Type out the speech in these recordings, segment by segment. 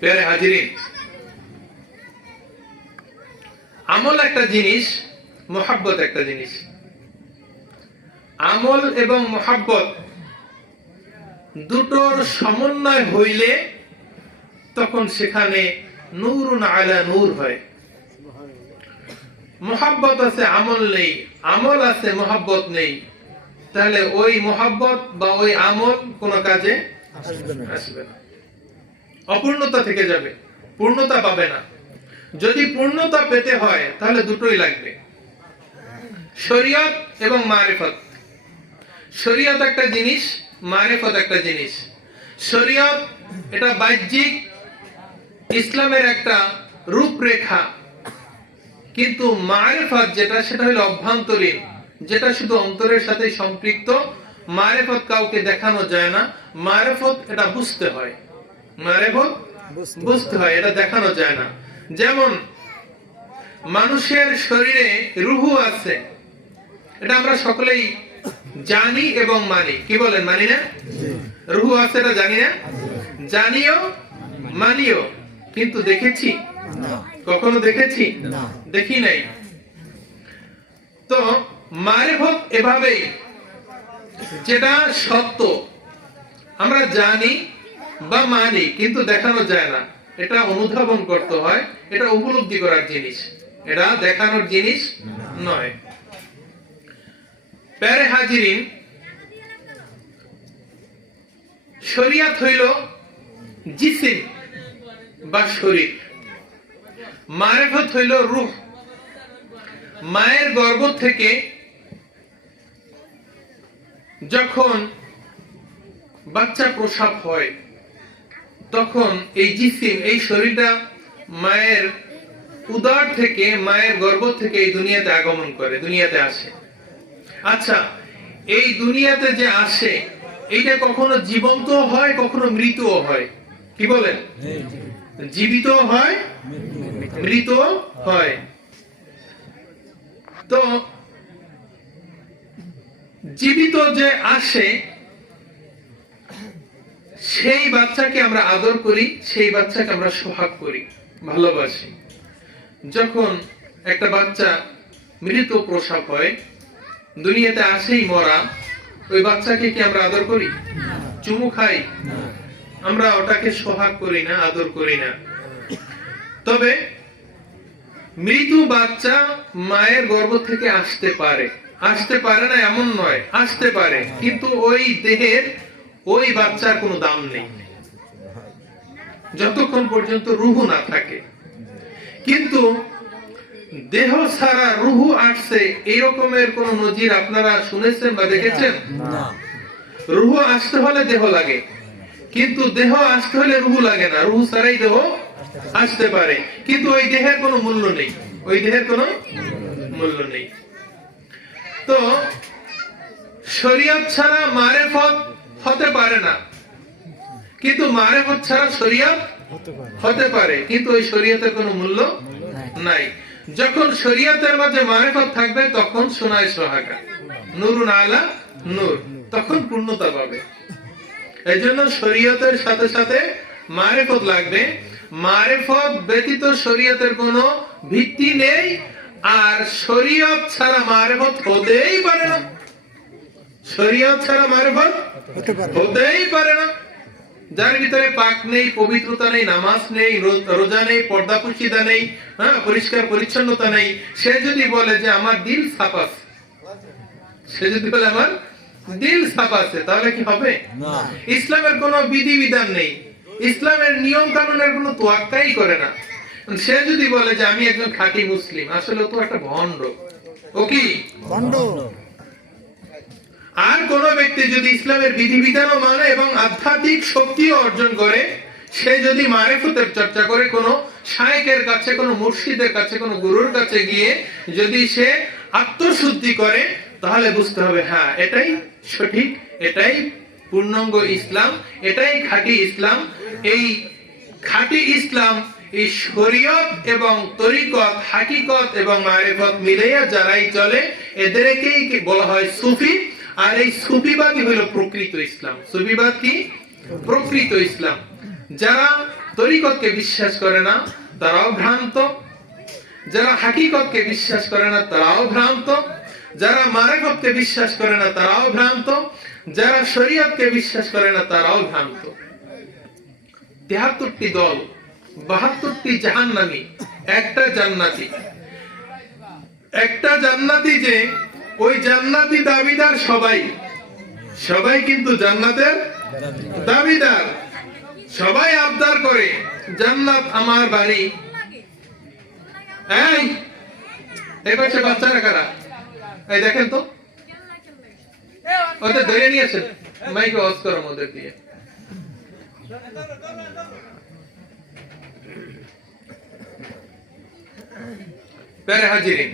প্যারে হাজিরিন, আমল একটা জিনিস, মোহাব্বত একটা জিনিস। আমল এবং মোহাব্বত দুটোর সমন্বয় হইলে তখন সেখানে নূরুন আলা নূর হয়। মোহাব্বত আছে, আমল নেই, আমল আছে, মোহাব্বত নেই, তাহলে ওই মোহাব্বত বা ওই আমল কোন কাজে আসবে না, অপূর্ণতা থেকে যাবে, পূর্ণতা পাবে না। যদি পূর্ণতা পেতে হয় তাহলে দুটোই লাগবে, শরীয়ত এবং মারিফত। শরীয়ত একটা জিনিস, মারিফত একটা জিনিস। শরীয়ত এটা বাহ্যিক ইসলামের একটা রূপরেখা, কিন্তু মারিফত যেটা, সেটা হলো অভ্যন্তরীণ, যেটা শুধু অন্তরের সাথে সম্পৃক্ত। মারিফত কাউকে দেখানো যায় না, মারিফত এটা বুঝতে হয়, মারিফত বুঝতে হয়, এটা দেখানো যায় না। যেমন মানুষের শরীরে রুহু আছে, এটা আমরা সকলেই জানি এবং মানি। কি বলেন, মানি না? রুহু আছে, এটা জানি না, জানিও মানিও, কিন্তু দেখেছি? কখনো দেখেছি? দেখি নাই। তো মারিফত এভাবেই, যেটা সত্য আমরা জানি বা মানি কিন্তু দেখানো যায় না, এটা অনুধাবন করতে হয়, এটা উপলব্ধি করার জিনিস, এটা দেখানোর জিনিস নয়। প্যারে হাজিরিন, শরিয়াত হইল জিসিম বা শরীর, মারিফত হইল রূহ। মায়ের গর্ভ থেকে যখন বাচ্চা প্রসব হয় তখন এই জিসিম, এই শরীরটা মায়ের উদর থেকে, মায়ের গর্ভ থেকে এই দুনিয়াতে আগমন করে, দুনিয়াতে আসে। আচ্ছা, এই দুনিয়াতে যে আসে এইটা কখনো জীবন্ত হয়, কখনো মৃতও হয়। কি বলেন? জীবিত হয়, মৃত হয়। তো জীবিত যে আসে সেই বাচ্চাকে আমরা আদর করি, সেই বাচ্চাকে আমরা সোহাগ করি, ভালোবাসি। যখন একটা বাচ্চা মৃত প্রসব হয়, দুনিয়াতে আসেই মরা, ওই বাচ্চাকে কি আমরা আদর করি? চুমু খাই? আমরা ওটাকে সোহাগ করি না, আদর করি না। তবে মৃত্যু বাচ্চা মায়ের গর্ভ থেকে আসতে পারে, আসতে পারে না এমন নয়, আসতে পারে, কিন্তু ওই দেহের ওই বাচ্চার কোনো দাম নেই যতক্ষণ পর্যন্ত রুহু না থাকে। কিন্তু দেহ ছাড়া রুহু আসছে এরকমের কোন নজির আপনারা শুনেছেন বা দেখেছেন? রুহু আসতে হলে দেহ লাগে, কিন্তু দেহ আসতে হলে রুহু লাগে না। রুহু ছাড়াই দেহ আসতে পারে, কিন্তু ওই দেহের কোনো মূল্য নেই, ওই দেহের কোনো মূল্য নেই। তো শরীয়ত ছাড়া মারিফত হতে পারে না, কিন্তু মারিফত ছাড়া শরীয়ত হতে পারে, কিন্তু ওই শরীয়তের কোনো মূল্য নাই। যখন শরীয়তের মাঝে মারিফত থাকবে তখন সোনায় সোহাগা, নূরুন আলা নূর, তখন পূর্ণতা পাবে। এই জন্য শরীয়তের সাথে সাথে মারিফত লাগবে। মারিফত ব্যতীত শরীয়তের কোনো ভিত্তি নেই, আর শরীয়ত ছাড়া মারিফত হতেই পারে না। শরীয়ত ছাড়া মারিফত হতেই পারে না। যার ভিতরে পাক নেই, পবিত্রতা নেই, নামাজ নেই, রোজা নেই, পর্দা পুশিদা নেই, পরিষ্কার পরিচ্ছন্নতা নেই, সে যদি বলে যে আমার দিল সাফ আছে, সে যদি বলে আমার দিল সাফ আছে, তাহলে কি হবে? ইসলামের কোনো বিধিবিধান নেই, ইসলামের নিয়ম কানুনের কোনো তোয়াক্কাই করে না। সে যদি বলে যে আমি একজন খাঁটি মুসলিম, আসলে তো একটা ভণ্ড। ও কি ভণ্ড? আর কোন ব্যক্তি যদি ইসলামের বিধিবিধানও মানে এবং আধ্যাত্মিক শক্তিও অর্জন করে, সে যদি মারিফতের চর্চা করে, কোন শায়েখের কাছে, কোন মুর্শিদের কাছে, কোন গুরুর কাছে গিয়ে যদি সে আত্মশুদ্ধি করে, তাহলে বুঝতে হবে হ্যাঁ এটাই সঠিক, এটাই পূর্ণাঙ্গ ইসলাম, এটাই খাঁটি ইসলাম। এই খাঁটি ইসলাম, এই শরীয়ত এবং তরিকত, হাকিকত এবং মারিফত মিলাইয়া যারাই চলে, এদেরকেই বলা হয় সুফি। আর এই সুফিবাদই হলো প্রকৃত ইসলাম। সুফিবাদ কি? প্রকৃত ইসলাম। যারা তরিকতকে বিশ্বাস করে না তারাও ভ্রান্ত, যারা হাকিকতকে বিশ্বাস করে না তারাও ভ্রান্ত, যারা মারেফতকে বিশ্বাস করে না তারাও ভ্রান্ত, যারা শরীয়তকে বিশ্বাস করে না তারাও ভ্রান্ত। ৭৩টি দল, ৭২টি জাহান্নামী, একটা জান্নাতি। একটা জান্নাতি যে ওই জান্নাতি দাবিদার সবাই কিন্তু জান্নাতের দাবিদার, সবাই আবদার করে জান্নাত আমার বাড়ি। এই পাশে বাচ্চারা কারা? এই দেখেন তো, ওদের ধরে নিয়েছেন, মাইকে অফ করো ওদের দিয়ে। প্যারে হাজিরিন,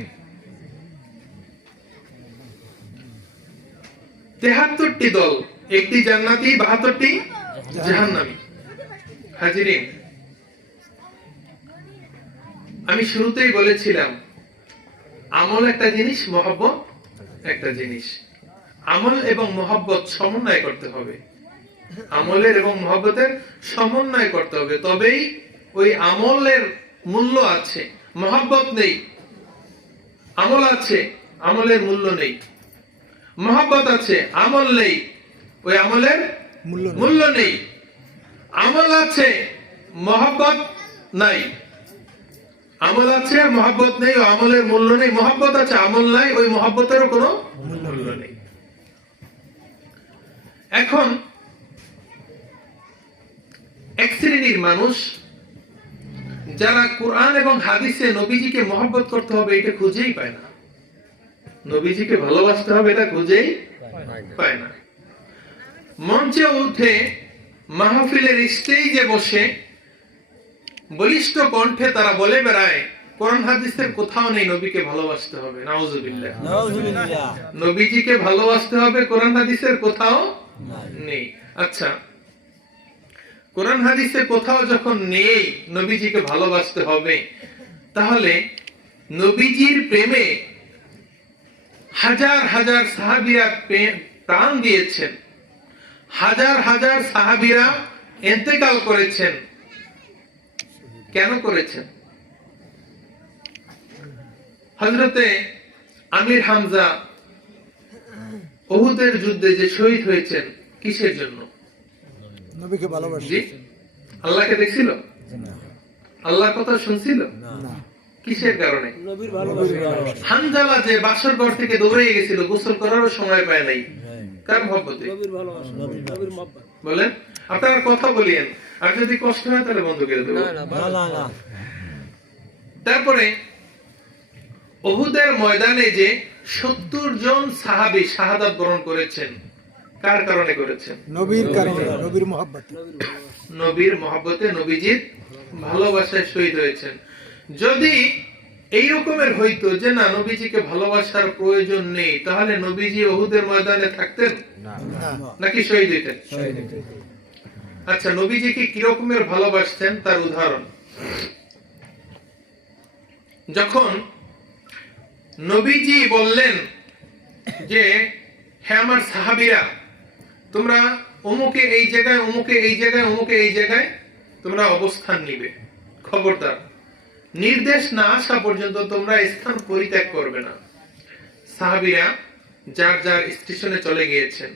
৭৩টি দল, একটি জান্নাতি, ৭২টি জাহান্নামী। হাজিরিন, আমি শুরুতেই বলেছিলাম আমল একটা জিনিস, মহব্বত একটা জিনিস। আমল এবং মহব্বত সমন্বয় করতে হবে, আমলের এবং মহব্বতের সমন্বয় করতে হবে, তবেই ওই আমলের মূল্য আছে। মহব্বত নেই, আমল আছে, আমলের মূল্য নেই। মহব্বত আছে, আমল নেই, ওই আমলের মূল্য নেই। আমল আছে, মহব্বত নাই। আমল আছে, মহব্বত নেই, ও আমলের মূল্য নেই। মহব্বত আছে, আমল নাই, ওই মহব্বতেরও কোনো মূল্য নেই। এখন এক শ্রেণীর মানুষ যারা কোরআন এবং হাদিসে নবীজিকে মহব্বত করতে হবে এটা খুঁজেই পায় না, নবীজিকে ভালোবাসতে হবে এটা খুঁজেই পায় না। মঞ্চে উঠে মাহফিলের স্টেজে বসে বলিষ্ঠ কণ্ঠে তারা বলে বেড়ায় কোরআন হাদিসের কোথাও নেই নবীকে ভালোবাসতে হবে। নাউজুবিল্লাহ, নবীজিকে ভালোবাসতে হবে, কোরআন হাদিসের কোথাও নেই। আচ্ছা, কোরআন হাদিসে কোথাও যখন নেই নবীজিকে ভালোবাসতে হবে, তাহলে নবীজির প্রেমে হাজার হাজার সাহাবীরা প্রাণ দিয়েছেন, হাজার হাজার সাহাবীরা ইন্তেকাল করেছেন। কেন করেছেন? হযরতে আমির হামজা উহুদের যুদ্ধে যে শহীদ হয়েছেন, কিসের জন্য? নবীকে ভালোবাসে। আল্লাহকে দেখছিল? আল্লাহর কথা শুনছিল? কিসের কারণে? হানজালা যে বাসর ঘর থেকে দৌড়ে গেছিল, গোসল করারও সময় পায় নাই, কার মহব্বতে? বলেন, আপনারা কথা বলিয়েন, আর যদি কষ্ট হয় তাহলে বন্ধ করে দেব। তারপরে উহুদের ময়দানে যে ৭০ জন সাহাবী শাহাদাত বরণ করেছেন, কার কারণে করেছেন? নবীর কারণে, নবীর মহব্বতে। নবীর মহব্বতে, নবীজির ভালোবাসায় শহীদ হয়েছেন। যদি এই রকমের হইতো যে না নবীজিকে ভালোবাসার প্রয়োজন নেই, তাহলে নবীজি উহুদের ময়দানে থাকতেন নাকি শহীদ হইতেন? আচ্ছা, নবীজিকে কি রকমের ভালোবাসতেন তার উদাহরণ। যখন নবীজি বললেন যে হে আমার সাহাবীরা, তোমরা অমুকে এই জায়গায়, অমুকে এই জায়গায়, অমুকে এই জায়গায় তোমরা অবস্থান নিবে, খবরদার নির্দেশ না আসা পর্যন্ত তোমরা স্থান পরিত্যাগ করবে না। সাহাবীরা যার যার স্টেশনে চলে গিয়েছেন।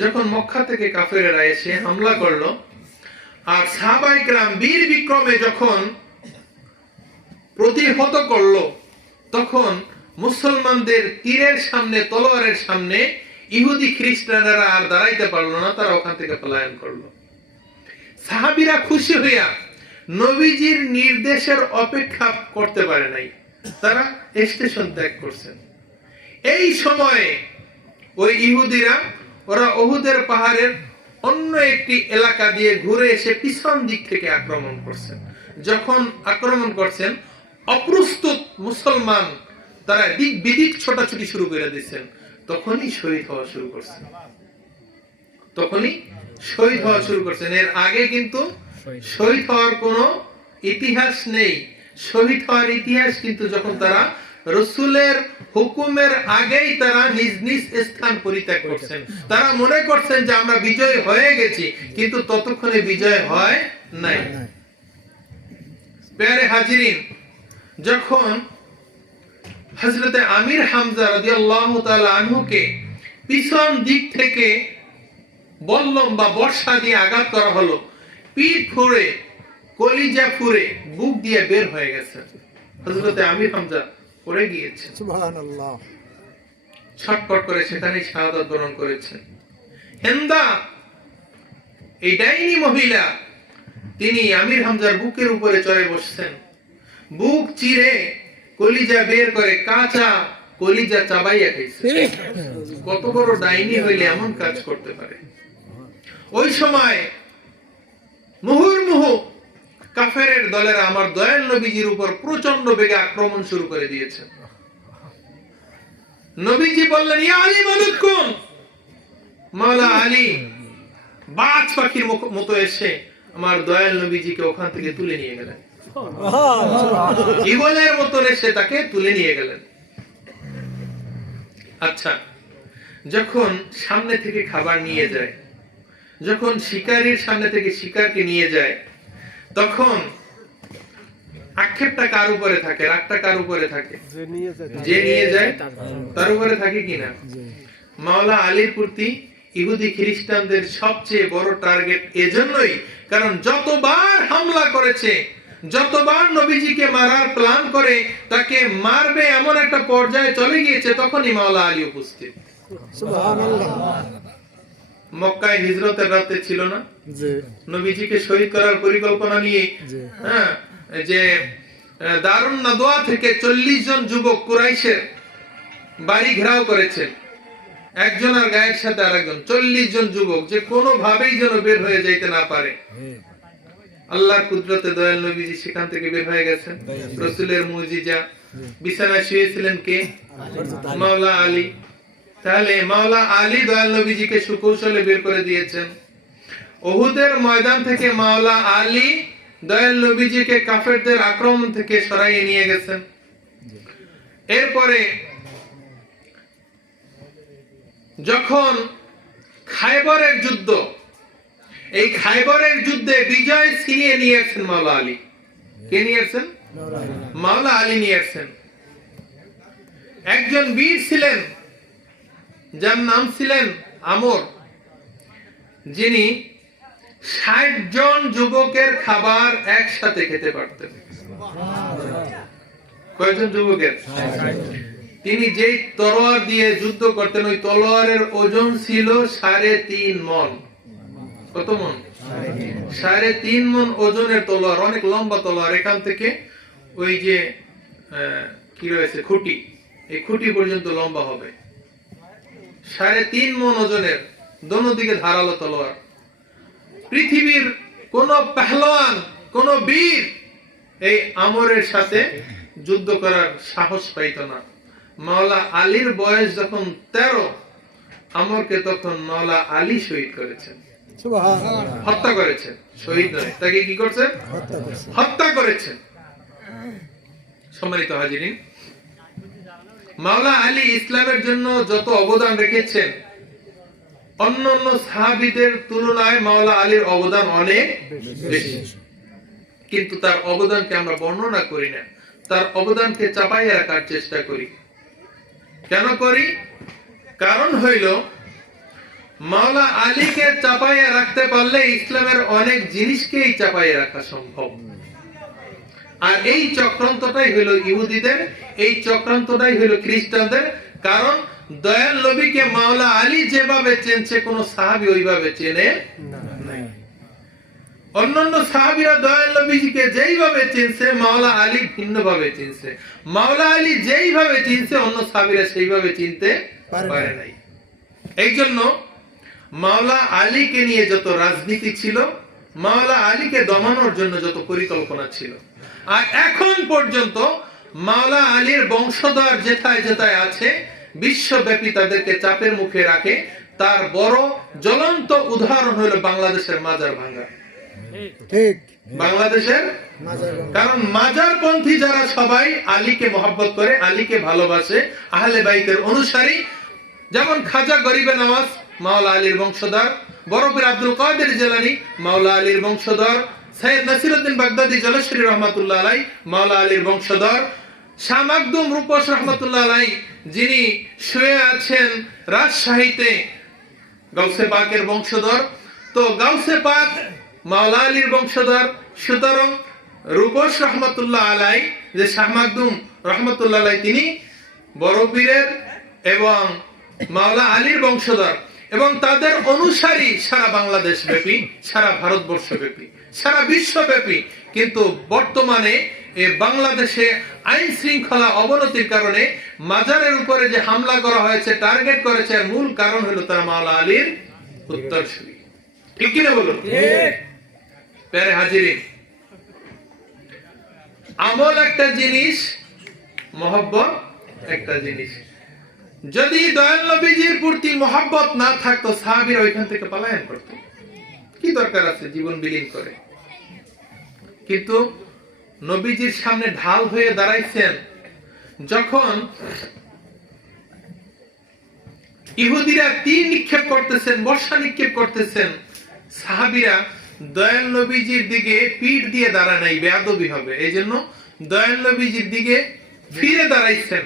যখন মক্কা থেকে কাফেরেরা এসে হামলা করলো, আর সাহাবায়ে কেরাম বীর বিক্রমে যখন প্রতিহত করলো, তখন মুসলমানদের তীরের সামনে, তলোয়ারের সামনে ইহুদি খ্রিস্টানেরা আর দাঁড়াইতে পারলো না, তারা ওখান থেকে পলায়ন করলো। সাহাবীরা খুশি হইয়া নবীজির নির্দেশের অপেক্ষা করতে পারে নাই, তারা স্টেশন ত্যাগ করছেন। এই সময়ে ওই ইহুদিরা ওরা উহুদের পাহাড়ের অন্য একটি এলাকা দিয়ে ঘুরে এসে পিছন দিক থেকে আক্রমণ করছেন। যখন আক্রমণ করছেন, অপ্রস্তুত মুসলমান তারা দিক বিদিক ছোটাছুটি শুরু করে দিচ্ছেন, তখনই শহীদ হওয়া শুরু করছেন, তখনই শহীদ হওয়া শুরু করছেন। এর আগে কিন্তু শহীদ হওয়ার কোনো ইতিহাস নেই। শহীদ হওয়ার ইতিহাস কিন্তু যখন তারা রাসূলের হুকুমের আগেই তারা নিজ নিজ স্থান পরিত্যাগ করছেন। তারা মনে করছেন যে আমরা বিজয় হয়ে গেছি, কিন্তু ততক্ষণে বিজয় হয় নাই। প্যারে হাজিরিন, যখন হযরতে আমির হামজা রাদিয়াল্লাহু তাআলা আনহুকে পিছন দিক থেকে বল্লম বা বর্ষা দিয়ে আঘাত করা হলো, পিঠ ফুঁড়ে, কলিজা ফুঁড়ে, বুক দিয়ে বের হয়ে গেছে। হযরতে আমির হামজা পড়ে গিয়েছেন, সুবহানাল্লাহ। ছটফট করে সেখানেই শাহাদাত বরণ করেছেন। হিন্দা, এই ডাইনি মহিলা, তিনি আমির হামজার বুকের উপরে চড়ে বসছেন, বুক চিরে কলিজা বের করে কাঁচা কলিজা চাবাইয়া খাইছে। কত বড় ডাইনি হইলে এমন কাজ করতে পারে? ওই সময় মুহুর্মুহু কাফেরের দলেরা আমার দয়াল নবীজির উপর প্রচন্ড বেগে আক্রমণ শুরু করে দিয়েছে। নবীজি বললেন, ইয়া আলী মাদুকুন। মাওলা আলী বাজ পাখির মতো এসে আমার দয়াল নবীজিকে ওখান থেকে তুলে নিয়ে গেলেন, ঈগলের মতো এসে তাকে তুলে নিয়ে গেলেন। আচ্ছা, যখন সামনে থেকে খাবার নিয়ে যায়, যখন শিকারীর সামনে থেকে শিকারকে নিয়ে যায়, তখন আক্ষেপটা কার উপরে থাকে, রাগটা কার উপরে থাকে? যে নিয়ে যায় তার উপরে থাকে কিনা? মাওলা আলীর প্রতি ইহুদি খ্রিস্টানদের সবচেয়ে বড় টার্গেট এজন্যই, কারণ যতবার হামলা করেছে, যতবার নবীজিকে মারার প্ল্যান করে তাকে মারবে এমন একটা পর্যায়ে চলে গিয়েছে, তখনই মাওলা আলী উপস্থিত। সুবহানাল্লাহ। মক্কায় হিজরতের রাতে ছিল না, নবীজিকে শহীদ করার পরিকল্পনা নিয়ে, হ্যাঁ, যে দারুন নাদওয়া থেকে 40 জন যুবক কুরাইশের বাড়ি ঘেরাও করেছেন, একজন আর গায়ের সাথে আরেকজন, 40 জন যুবক, যে কোনো ভাবেই যেন বের হয়ে যাইতে না পারে। আল্লাহর কুদরতে দয়াল নবীজি সেখান থেকে বের হয়ে গেছেন। রাসূলের মুজিজা, বিছানায় শুয়েছিলেন কে? মাওলা আলী। তাহলে মাওলা আলী দয়াল নবীজিকে সুকৌশলে বের করে দিয়েছেন। উহুদের ময়দান থেকে মাওলা আলী দয়াল নবীজিকে কাফেরদের আক্রমণ থেকে সরাইয়ে নিয়ে গেছেন। এরপরে যখন খায়বরের যুদ্ধ, এই খায়বরের যুদ্ধে বিজয় ছিনিয়ে নিয়ে আসছেন মাওলা আলী। কে নিয়ে আসছেন? মাওলা আলী নিয়ে আসছেন। একজন বীর ছিলেন যার নাম ছিলেন আমর, যিনি 60 জন যুবকের খাবার একসাথে খেতে পারতেন। কয়জন যুবকের? তিনি যেই তলোয়ার দিয়ে যুদ্ধ করতেন, ওই তলোয়ারের ওজন ছিল 3.5 মণ। কত মণ? 3.5 মণ ওজনের তলোয়ার, অনেক লম্বা তলোয়ার। এখান থেকে ওই যে কি রয়েছে খুঁটি, এই খুঁটি পর্যন্ত লম্বা হবে। 3.5 মণ ওজনের, দোনো দিকে ধারালো তলোয়ার। পৃথিবীর কোন পেহলওয়ান, কোন বীর এই আমরের সাথে যুদ্ধ করার সাহস পাইত না। মাওলা আলীর বয়স যখন 13, আমরকে তখন মাওলা আলী শহীদ করেছেন, সুবহানাল্লাহ। হত্যা করেছেন। শহীদ নয়, তাকে কি করছেন? হত্যা করেছেন। সম্মানিত হাজিরিন, মাওলা আলী ইসলামের জন্য যত অবদান রেখেছেন, অন্যান্য সাহাবীদের তুলনায় মাওলা আলীর অবদান অনেক বেশি। কিন্তু তার অবদানকে আমরা বর্ণনা করি না, তার অবদানকে চাপাইয়ে রাখার চেষ্টা করি। কেন করি? কারণ হইল, মাওলা আলীকে চাপাইয়ে রাখতে পারলে ইসলামের অনেক জিনিসকেই চাপাইয়ে রাখা সম্ভব। আর এই চক্রান্তটাই হইল ইহুদিদের, এই চক্রান্তটাই হইল খ্রিস্টানদের। কারণ দয়াল নবীকে মাওলা আলী যেভাবে চেনছে, কোন সাহাবী ওইভাবে চেনে না। অন্যান্য সাহাবীরা দয়াল নবীজিকে যেইভাবে চিনছে, মাওলা আলী ভিন্নভাবে চিনছে। মাওলা আলী যেইভাবে চিনছে, অন্য সাহাবীরা সেইভাবে চিনতে পারে নাই। এই জন্য মাওলা আলীকে নিয়ে যত রাজনীতি ছিল, মাওলা আলীকে দমানোর জন্য যত পরিকল্পনা ছিল, আর এখন পর্যন্ত মাওলা আলীর বংশধর যেথায় যেথায় আছে, বিশ্বব্যাপী তাদেরকে চাপের মুখে রাখে। তার বড় জ্বলন্ত উদাহরণ হলো বাংলাদেশের মাজার ভাঙ্গা। ঠিক, বাংলাদেশের কারণ মাজারপন্থী যারা সবাই আলীকে মহব্বত করে, আলীকে ভালোবাসে, আহলে বাইতের অনুসারী। যেমন খাজা গরিবে নওয়াজ মাওলা আলীর বংশধর, বড় পীর আব্দুল কাদের জিলানী মাওলা আলীর বংশধর, সৈয়দ নাসিরউদ্দিন বাগদাদি জলশ্বরী রহমাতুল্লাহ আলাই মাওলা আলীর বংশধর, শাহ মাকদুম রূপস রহমাতুল্লাহ আলাই যিনি শুয়ে আছেন রাজশাহীতে, গাউসে পাকের বংশধর। তো গাউসে পাক মাওলা আলীর বংশধর, সুতরাং রূপস রহমাতুল্লাহ আলাই যে শাহ মাকদুম রহমাতুল্লাহ আলাই তিনি বড় পীরের এবং মাওলা আলীর বংশধর, এবং তাদের অনুসারী সারা বাংলাদেশ ব্যাপী, সারা ভারতবর্ষ ব্যাপী, সারা বিশ্বব্যাপী। কিন্তু বর্তমানে বাংলাদেশে আইন শৃঙ্খলা অবনতির কারণে মাজারের উপরে যে হামলা করা হয়েছে, টার্গেট করেছে, এর মূল কারণ হলো তারা মাওলা আলীর উত্তরসূরি। ঠিক কিনা বলুন? প্যারে হাজিরিন, আমল একটা জিনিস, মহব্বত একটা জিনিস। যদি দয়াল নবীজির প্রতি মহব্বত না থাকতো, সাহাবীরা ওইখান থেকে পলায়ন করত। কি দরকার আছে জীবন বিলীন করে? কিন্তু নবীজির সামনে ঢাল হয়ে দাঁড়াইছেন। যখন ইহুদিরা তীর নিক্ষেপ করতেছেন, বর্ষা নিক্ষেপ করতেছেন, সাহাবীরা দয়াল নবীজির দিকে পিঠ দিয়ে দাঁড়ায় নাই, বেয়াদবি হবে, এই জন্য দয়াল নবীজির দিকে ফিরে দাঁড়াইছেন।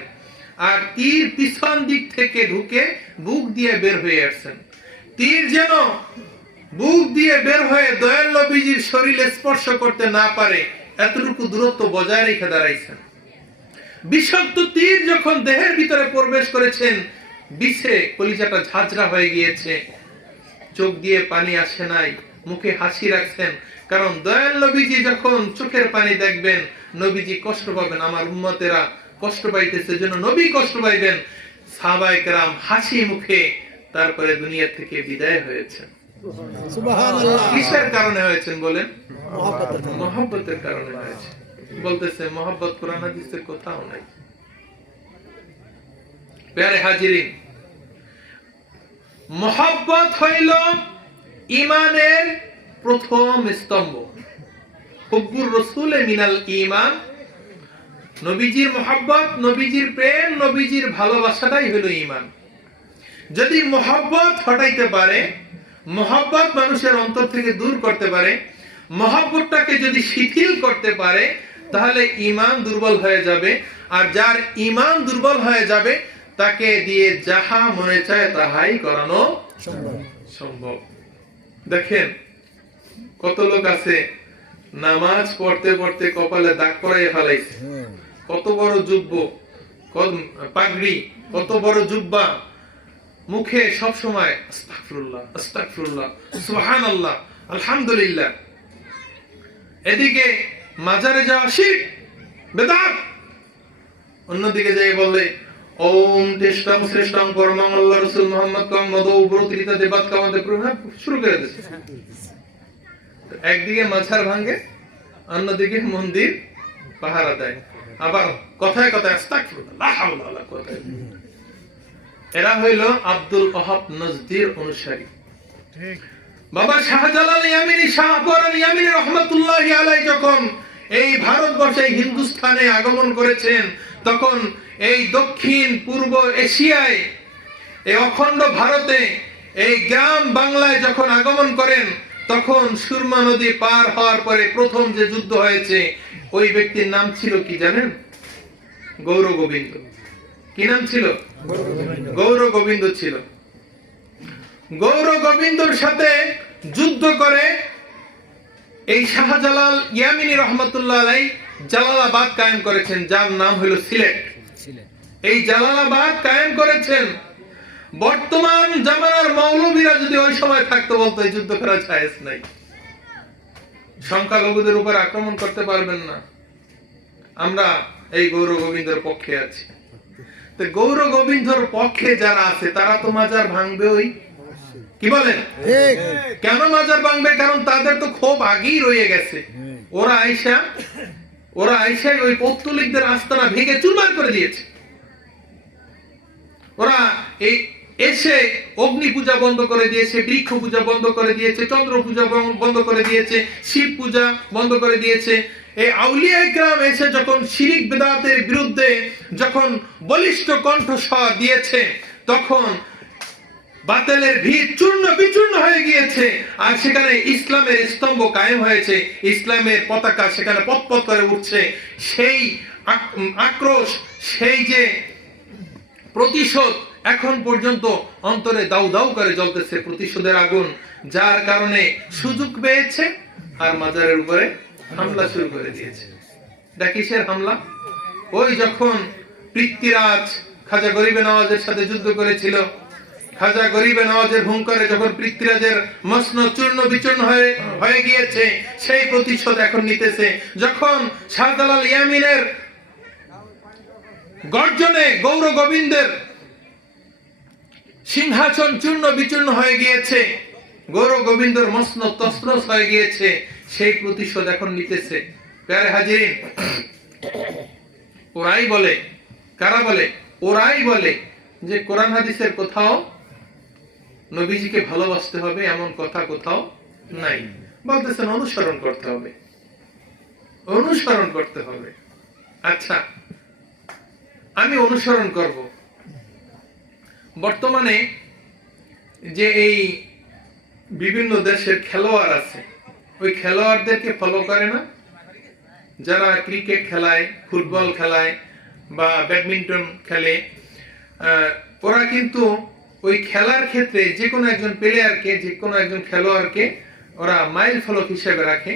আর তীর পিছন দিক থেকে ঢুকে বুক দিয়ে বের হয়ে আসছেন। তীর যেন বুক দিয়ে বের হয়ে দয়াল নবীজির শরীরে স্পর্শ করতে না পারে, এতটুকু দূরত্ব বজায় রেখে দাঁড়াইছেন। বিষাক্ত তীর যখন দেহের ভিতরে প্রবেশ করেছেন, বিষে কলিজাটা ঝাঁঝরা হয়ে গিয়েছে, চোখ দিয়ে পানি আসে নাই, মুখে হাসি রাখছেন। কারণ দয়াল নবীজি যখন চোখের পানি দেখবেন, নবীজি কষ্ট পাবেন, আমার উম্মতেরা কষ্ট পাইতেছে, জন্য নবী কষ্ট পাইবেন। সাহাবায়ে কেরাম হাসি মুখে তারপরে দুনিয়া থেকে বিদায় হয়েছেন। সুবহানাল্লাহ। কিসের কারণে হয়েছেন বলেন? মহব্বতের কারণে হয়েছে। বলতেছে মহব্বত কোরআন হাদিসে কোথাও নাই। প্যারে হাজিরিন, মহব্বত হইল ঈমানের প্রথম স্তম্ভ। হুব্বুর রাসূলে মিনাল ঈমান। নবীজির মহব্বত, নবীজির প্রেম, নবীজির ভালোবাসাটাই হলো ঈমান। যদি মহব্বত হটাইতে পারে, মহব্বত মানুষের অন্তর থেকে দূর করতে পারে, মহব্বতটাকে যদি শিথিল করতে পারে, তাহলে ঈমান দুর্বল হয়ে যাবে। আর যার ঈমান দুর্বল হয়ে যাবে, তাকে দিয়ে যাহা মনে চায় তাহাই করানো সম্ভব। দেখেন কত লোক আছে নামাজ পড়তে পড়তে কপালে দাগ করাই ফেলাইছে। কত বড় জুব্ব, পাগড়ি, কত বড় জুব্বা, মুখে সব সময় আস্তাগফিরুল্লাহ, আস্তাগফিরুল্লাহ, সুবহানাল্লাহ, আলহামদুলিল্লাহ। এদিকে মাজারে যাওয়া শিরক, বেদাত। অন্যদিকে যাই বলে ওম তেষ্টম শ্রেষ্ঠম পরমং আল্লাহ রাসূল মুহাম্মদ কম মদৌ ব্রতরিতা দেবাত কামাতে প্রভাব শুরু করে দিয়েছে। একদিকে মাজার ভাঙে, অন্যদিকে মন্দির পাহারা দেয়, আবার কথায় কথায় আস্তাগফিরুল্লাহ, লা হাওলা ওয়ালা কুওয়াতা ইল্লা বিল্লাহ। এরা হইল আব্দুল ওয়াহাব নজদির অনুসারী। বাবা শাহজালাল ইয়ামিনী, শাহপরান ইয়ামিনী রহমাতুল্লাহি আলাইহি যখন এই ভারতবর্ষে, হিন্দুস্তানে আগমন করেছেন, তখন এই দক্ষিণ পূর্ব এশিয়ায়, এই অখণ্ড ভারতে, এই গ্রাম বাংলায় যখন আগমন করেন, তখন সুরমা নদী পার হওয়ার পরে প্রথম যে যুদ্ধ হয়েছে, ওই ব্যক্তির নাম ছিল কি জানেন? গৌর গোবিন্দ। কি নাম ছিল? গৌর গোবিন্দ ছিল। গৌর গোবিন্দর সাথে যুদ্ধ করে এই শাহজালাল ইয়ামিনী রহমাতুল্লাহ আলাইহি জালালাবাদ কায়েম করেছেন, যার নাম হলো সিলেট। এই জালালাবাদ কায়েম করেছেন। বর্তমান জামানার মৌলবীরা যদি ওই সময় থাকতো, বলতো এই যুদ্ধ করা জায়েজ নাই, সংখ্যালঘুদের উপর আক্রমণ করতে পারবেন না। আমরা এই গৌর গোবিন্দর পক্ষে আছি। তো গৌর গোবিন্দর পক্ষে যারা আছে, তারা তো মাজার ভাঙবে। ওই কি বলেন? কেন মাজার ভাঙবে? কারণ তাদের তো ক্ষোভ আগেই রয়ে গেছে। ওরা আইসা ওই পৌত্তলিকদের আস্তানা ভেঙে চুরমার করে দিয়েছে। ওরা এই এসে অগ্নি পূজা বন্ধ করে দিয়েছে, বৃক্ষ পূজা বন্ধ করে দিয়েছে, চন্দ্র পূজা বন্ধ করে দিয়েছে, শিব পূজা বন্ধ করে দিয়েছে। এই আউলিয়া ইকরাম এসে যখন শিরিক বিদআতের বিরুদ্ধে যখন বলিষ্ঠ কণ্ঠস্বর দিয়েছে, তখন বাতিলের ভিত চূর্ণ বিচূর্ণ হয়ে গিয়েছে, আর সেখানে ইসলামের স্তম্ভ কায়েম হয়েছে, ইসলামের পতাকা সেখানে পতপত করে উঠছে। সেই আক্রোশ, সেই যে প্রতিশোধ এখন পর্যন্ত অন্তরে দাউ দাউ করে জ্বলতেছে, প্রতিশোধের আগুন, যার কারণে সুযোগ পেয়েছে আর মাজারের উপরে হামলা শুরু করে দিয়েছে। কিসের হামলা? ওই যখন পৃথ্বীরাজ খাজা গরিবে নওয়াজের সাথে যুদ্ধ করেছিল, খাজা গরিবে নওয়াজের হুঙ্কারে যখন পৃথ্বীরাজের মসনদ চূর্ণ বিচূর্ণ হয়ে গিয়েছে, সেই প্রতিশোধ এখন নিতেছে। যখন শাহজালাল ইয়ামিনের গর্জনে গৌর গোবিন্দের সিংহাসন চূর্ণ বিচূর্ণ হয়ে গিয়েছে, গৌর গোবিন্দর মসনদ তছনছ হয়ে গিয়েছে, সেই প্রতিশোধ এখন নিতেছে। প্যারে হাজিরিন, ওরাই বলে, কারা বলে? ওরাই বলে যে কোরআন হাদিসের কোথাও নবীজিকে ভালোবাসতে হবে এমন কথা কোথাও নাই। বলতেছেন অনুসরণ করতে হবে, অনুসরণ করতে হবে। আচ্ছা, আমি অনুসরণ করব। বর্তমানে যে এই বিভিন্ন দেশের খেলোয়াড় আছে, ওই খেলোয়াড়দেরকে ফলো করে না? যারা ক্রিকেট খেলায়, ফুটবল খেলায় বা ব্যাডমিন্টন খেলে, ওরা কিন্তু ওই খেলার ক্ষেত্রে যে কোনো একজন প্লেয়ারকে, যে কোনো একজন খেলোয়াড়কে ওরা মাইল ফলক হিসেবে রাখে,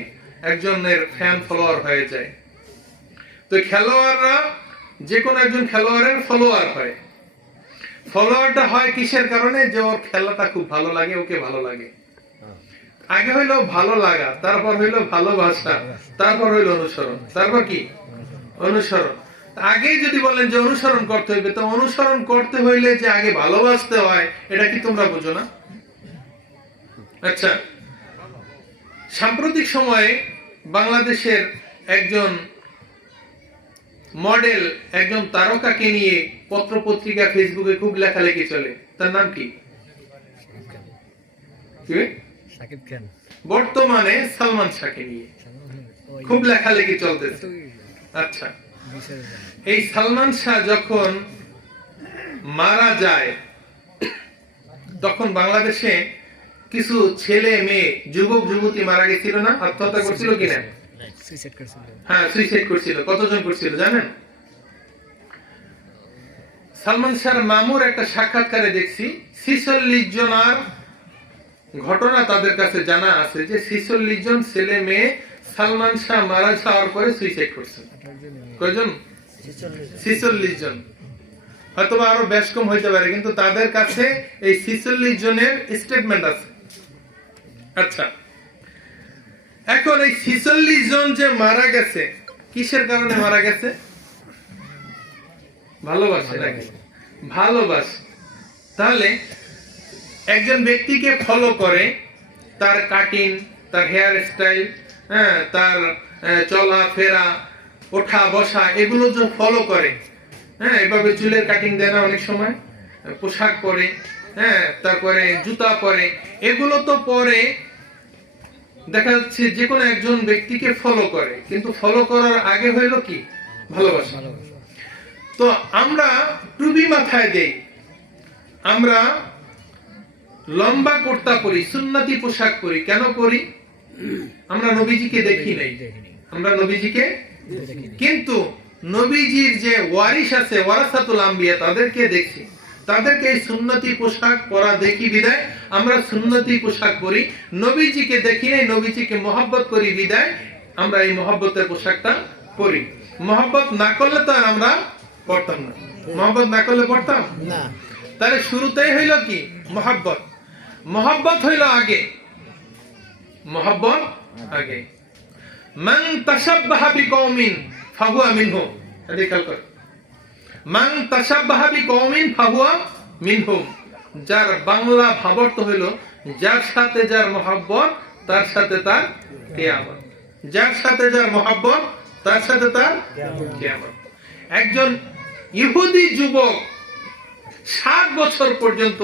একজনের ফ্যান ফলোয়ার হয়ে যায়। তো খেলোয়াড়রা যে কোনো একজন খেলোয়াড়ের ফলোয়ার হয়। ফলোয়ারটা হয় কিসের কারণে? যে ওর খেলাটা খুব ভালো লাগে, ওকে ভালো লাগে। আগে হইলো ভালো লাগা, তারপর হইলো ভালোবাসা, তারপর হইলো অনুসরণ, তারপর কি? অনুসরণ। আগে যদি বলেন যে অনুসরণ করতে হইবে, তো অনুসরণ করতে হইলে যে আগে ভালোবাসতে হয়, এটা কি তোমরা বুঝো না? আচ্ছা, সাম্প্রতিক সময়ে বাংলাদেশের একজন মডেল, একজন তারকাকে নিয়ে পত্র পত্রিকা, ফেসবুকে খুব লেখালেখি চলে। তার নাম কি? শাকিব খান। বর্তমানে সালমান শাহকে নিয়ে খুব লেখালেখি চলতেছে। আচ্ছা, এই সালমান শাহ যখন মারা যায়, তখন বাংলাদেশে কিছু ছেলে মেয়ে, যুবক যুবতী মারা গেছিল না? আত্মহত্যা করছিল কিনা? হ্যাঁ, সুইসাইড করছিল। কতজন করছিল জানেন? সালমান শাহর মামুর একটা সাক্ষাৎকারে দেখছি 46 জনার ঘটনা তাদের কাছে জানা আছে, যে 46 জন ছেলে মেয়ে সালমান শাহ মারা যাওয়ার পরে সুইসাইড করছে। কয়জন? 46 জন। হয়তো আরো বেশ কম হইতে পারে, কিন্তু তাদের কাছে এই 46 জনের স্টেটমেন্ট আছে। আচ্ছা, এখন এই 46 জন যে মারা গেছে, কিসের কারণে মারা গেছে? ভালোবাসে নাকি? ভালোবাসে। তাহলে একজন ব্যক্তিকে ফলো করে, তার কাটিং, তার হেয়ার স্টাইল, তার চলা ফেরা, ওঠা বসা, এগুলো যে ফলো করে, এভাবে চুলের কাটিং দেয় না অনেক সময়, পোশাক পরে, তারপরে জুতা পরে, এগুলো তো পরে দেখা যাচ্ছে যে কোনো একজন ব্যক্তিকে ফলো করে, কিন্তু ফলো করার আগে হইলো কি? ভালোবাসা। তো আমরা টুপি মাথায় দেই, আমরা লম্বা কুর্তা পরি, সুন্নতি পোশাক পরি। কেন পরি? আমরা নবীজিকে দেখি নাই, আমরা নবীজিকে, কিন্তু নবীজির যে ওয়ারিস আছে, ওয়ারাসাতুল আম্বিয়া, তাদেরকে দেখি, তাদেরকে এই সুন্নতি পোশাক পরা দেখি বিদায় আমরা সুন্নতি পোশাক পরি। নবীজিকে দেখি নাই, নবীজিকে মহব্বত করি বিদায় আমরা এই মহব্বতের পোশাকটা পরি। মহব্বত না করলে তো আর আমরা পড়তাম না। মহব্বত না করলে পড়তাম না। তাহলে শুরুতেই হইল কি? মহব্বত। মহব্বত হইল আগে, মহব্বত আগে। মান তাশাব্বাহা বিকওমিন ফাহুয়া মিনহুম। এটা খেয়াল কর। মান তাশাব্বাহা বিকওমিন ফাহুয়া মিনহুম। যার বাংলা ভাবার্থ হইল যার সাথে যার মহব্বত, তার সাথে তার কিয়ামত। যার সাথে যার মহব্বত, তার সাথে তার কিয়ামত। একজন ইহুদি যুবক 7 বছর পর্যন্ত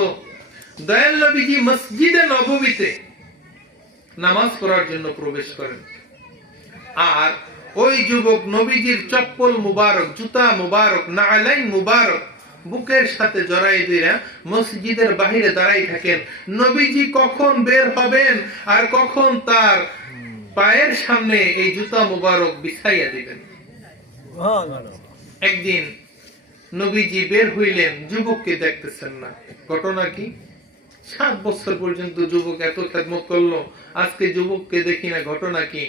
দয়াল নবীজি মসজিদে নববীতে নামাজ পড়ার জন্য প্রবেশ করেন, আর ওই যুবক নবীজির চপ্পল মুবারক, জুতা মুবারক, নালাইন মুবারক বুকের সাথে জড়াই দিয়া মসজিদের বাহিরে দাঁড়াই থাকেন, নবীজি কখন বের হবেন আর কখন তার পায়ের সামনে এই জুতা মুবারক বিছাইয়া দিবেন। একদিন নবীজি বের হইলেন, যুবককে দেখতেছেন না। ঘটনা কি? 7 বছর পর্যন্ত যুবক এত খেদমত করলো, আজকে যুবককে দেখি না, ঘটনা কি?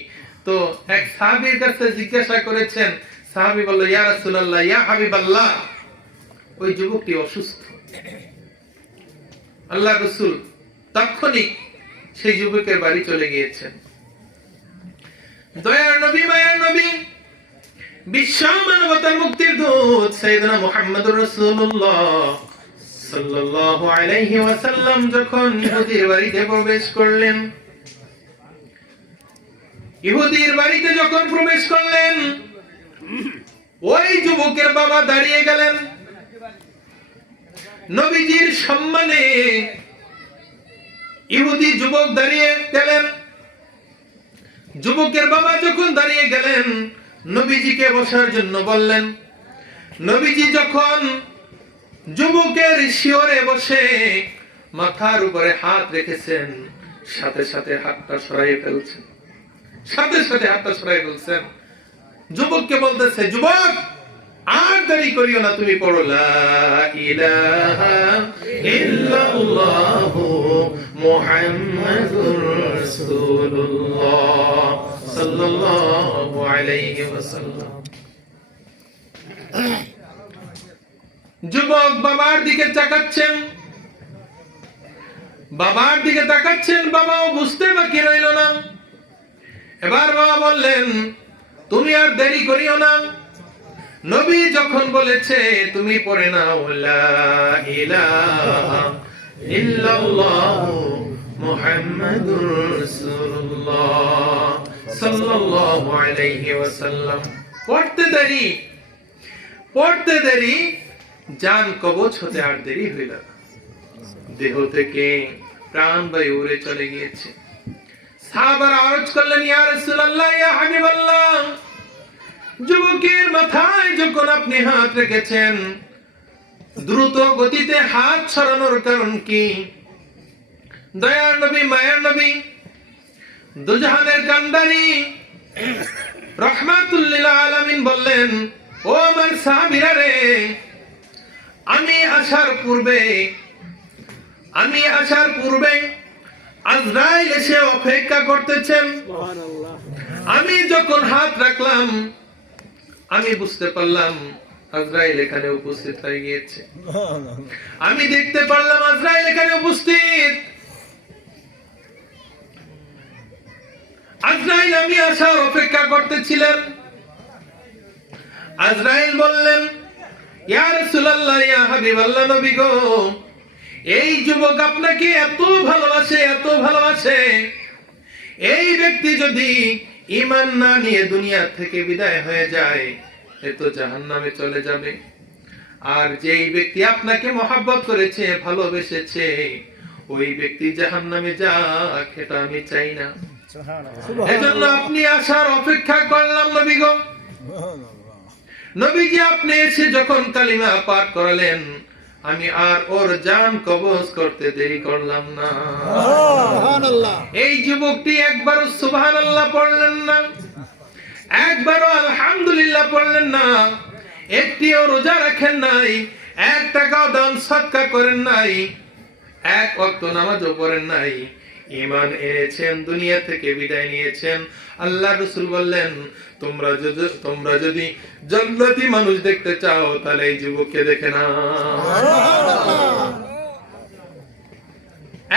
তো এক সাহাবীর কাছে জিজ্ঞাসা করেছেন, সাহাবী বলল, ইয়া রাসূলুল্লাহ, ইয়া হাবিবাল্লাহ, ওই যুবকটি অসুস্থ। আল্লাহ রাসূল তাৎক্ষণিক সেই যুবকের বাড়ি চলে গিয়েছেন। দয়ার নবী, মায়ার নবী, বিশ্ব মানবতার মুক্তির দূত সাইয়েদনা মুহাম্মদুর রাসূলুল্লাহ সাল্লাল্লাহু আলাইহি ওয়াসাল্লাম যখন ইহুদির বাড়িতে প্রবেশ করলেন, ইহুদির বাড়িতে যখন প্রবেশ করলেন, ওই যুবকের বাবা দাঁড়িয়ে গেলেন। নবীজির সম্মানে ইহুদি যুবক দাঁড়িয়ে গেলেন। যুবকের বাবা যখন দাঁড়িয়ে গেলেন, নবীজিকে বসার জন্য বললেন। নবীজি যখন যুবকের শিয়রে বসে মাথার উপরে হাত রেখেছেন, সাথে সাথে হাতটা সরাইয়ে ফেলছেন, সাথে সাথে হাতটা সরাইয়ে ফেলছেন। যুবককে বলতেছে, যুবক আর দেরি করিও না, তুমি পড়ো লা ইলাহা ইল্লাল্লাহু মুহাম্মাদুর রাসূলুল্লাহ সাল্লাল্লাহু আলাইহি ওয়াসাল্লাম। যুবক বাবার দিকে তাকাচ্ছেন, বাবার দিকে তাকাচ্ছেন, বাবাও বুঝতে বাকি রইল না। এবার বাবা বললেন, তুমি আর দেরি করিও না। নবী যখন বলেছে তুমি পড়ে নাও লা ইলাহা ইল্লাল্লাহু মুহাম্মাদুর রাসূলুল্লাহ সাল্লাল্লাহু আলাইহি ওয়াসাল্লাম, পড়তে দেরি জান কবজ হতে আর দেরি হইল না। দেহ থেকে প্রাণ বায়ু উড়ে চলে গিয়েছে। সাহাবারা আরজ করলেন, ইয়া রাসূলুল্লাহ, ইয়া হাবিবাল্লাহ, যুবকের মাথায় যখন আপনি হাত রেখেছেন, দ্রুত গতিতে হাত ছড়ানোর কারণ কি? দয়ার নবী, মায়ার নবী, দুজাহানের কান্ডারি রাহমাতুল লিল আলামিন বললেন, ও আমার সাহাবীরা রে, আমি আসার পূর্বে আজরাইল এসে অপেক্ষা করতেছেন। আমি যখন হাত রাখলাম, আমি বুঝতে পারলাম আজরাইল এখানে উপস্থিত হয়ে গিয়েছে। আমি দেখতে পারলাম আজরাইল এখানে উপস্থিত। আজরাইল আমি আসার অপেক্ষা করতেছিলেন। আজরাইল বললেন, ইয়া রাসূলুল্লাহ, ইয়া হাবিবাল্লাহ, নবী গো, এই যুবক আপনাকে এত ভালোবাসে, এই ব্যক্তি যদি ঈমান না নিয়ে দুনিয়া থেকে বিদায় হয়ে যায়, এ তো জাহান্নামে চলে যাবে। আর যেই ব্যক্তি আপনাকে মহব্বত করেছে, ভালোবেসেছে, ওই ব্যক্তি জাহান্নামে যাক, এটা আমি চাই না। এজন্য আপনি আসার অপেক্ষা করলাম নবী গো। নবীজি আপনি এসে যখন কালিমা পাঠ করালেন, আমি আর ওর জান কবজ করতে দেরি করলাম না। এই যুবকটি একবারও সুবহানাল্লাহ পড়লেন না, একবারও আলহামদুলিল্লাহ পড়লেন না, একটিও রোজা রাখেন নাই, 1 টাকাও দান সদকা করেন নাই, 1 ওয়াক্ত নামাজও পড়েন নাই। ঈমান এনেছেন, দুনিয়া থেকে বিদায় নিয়েছেন। আল্লাহ রাসূল বললেন, তোমরা যদি জান্নাতি মানুষ দেখতে চাও, তাহলে এই যুবককে দেখে না।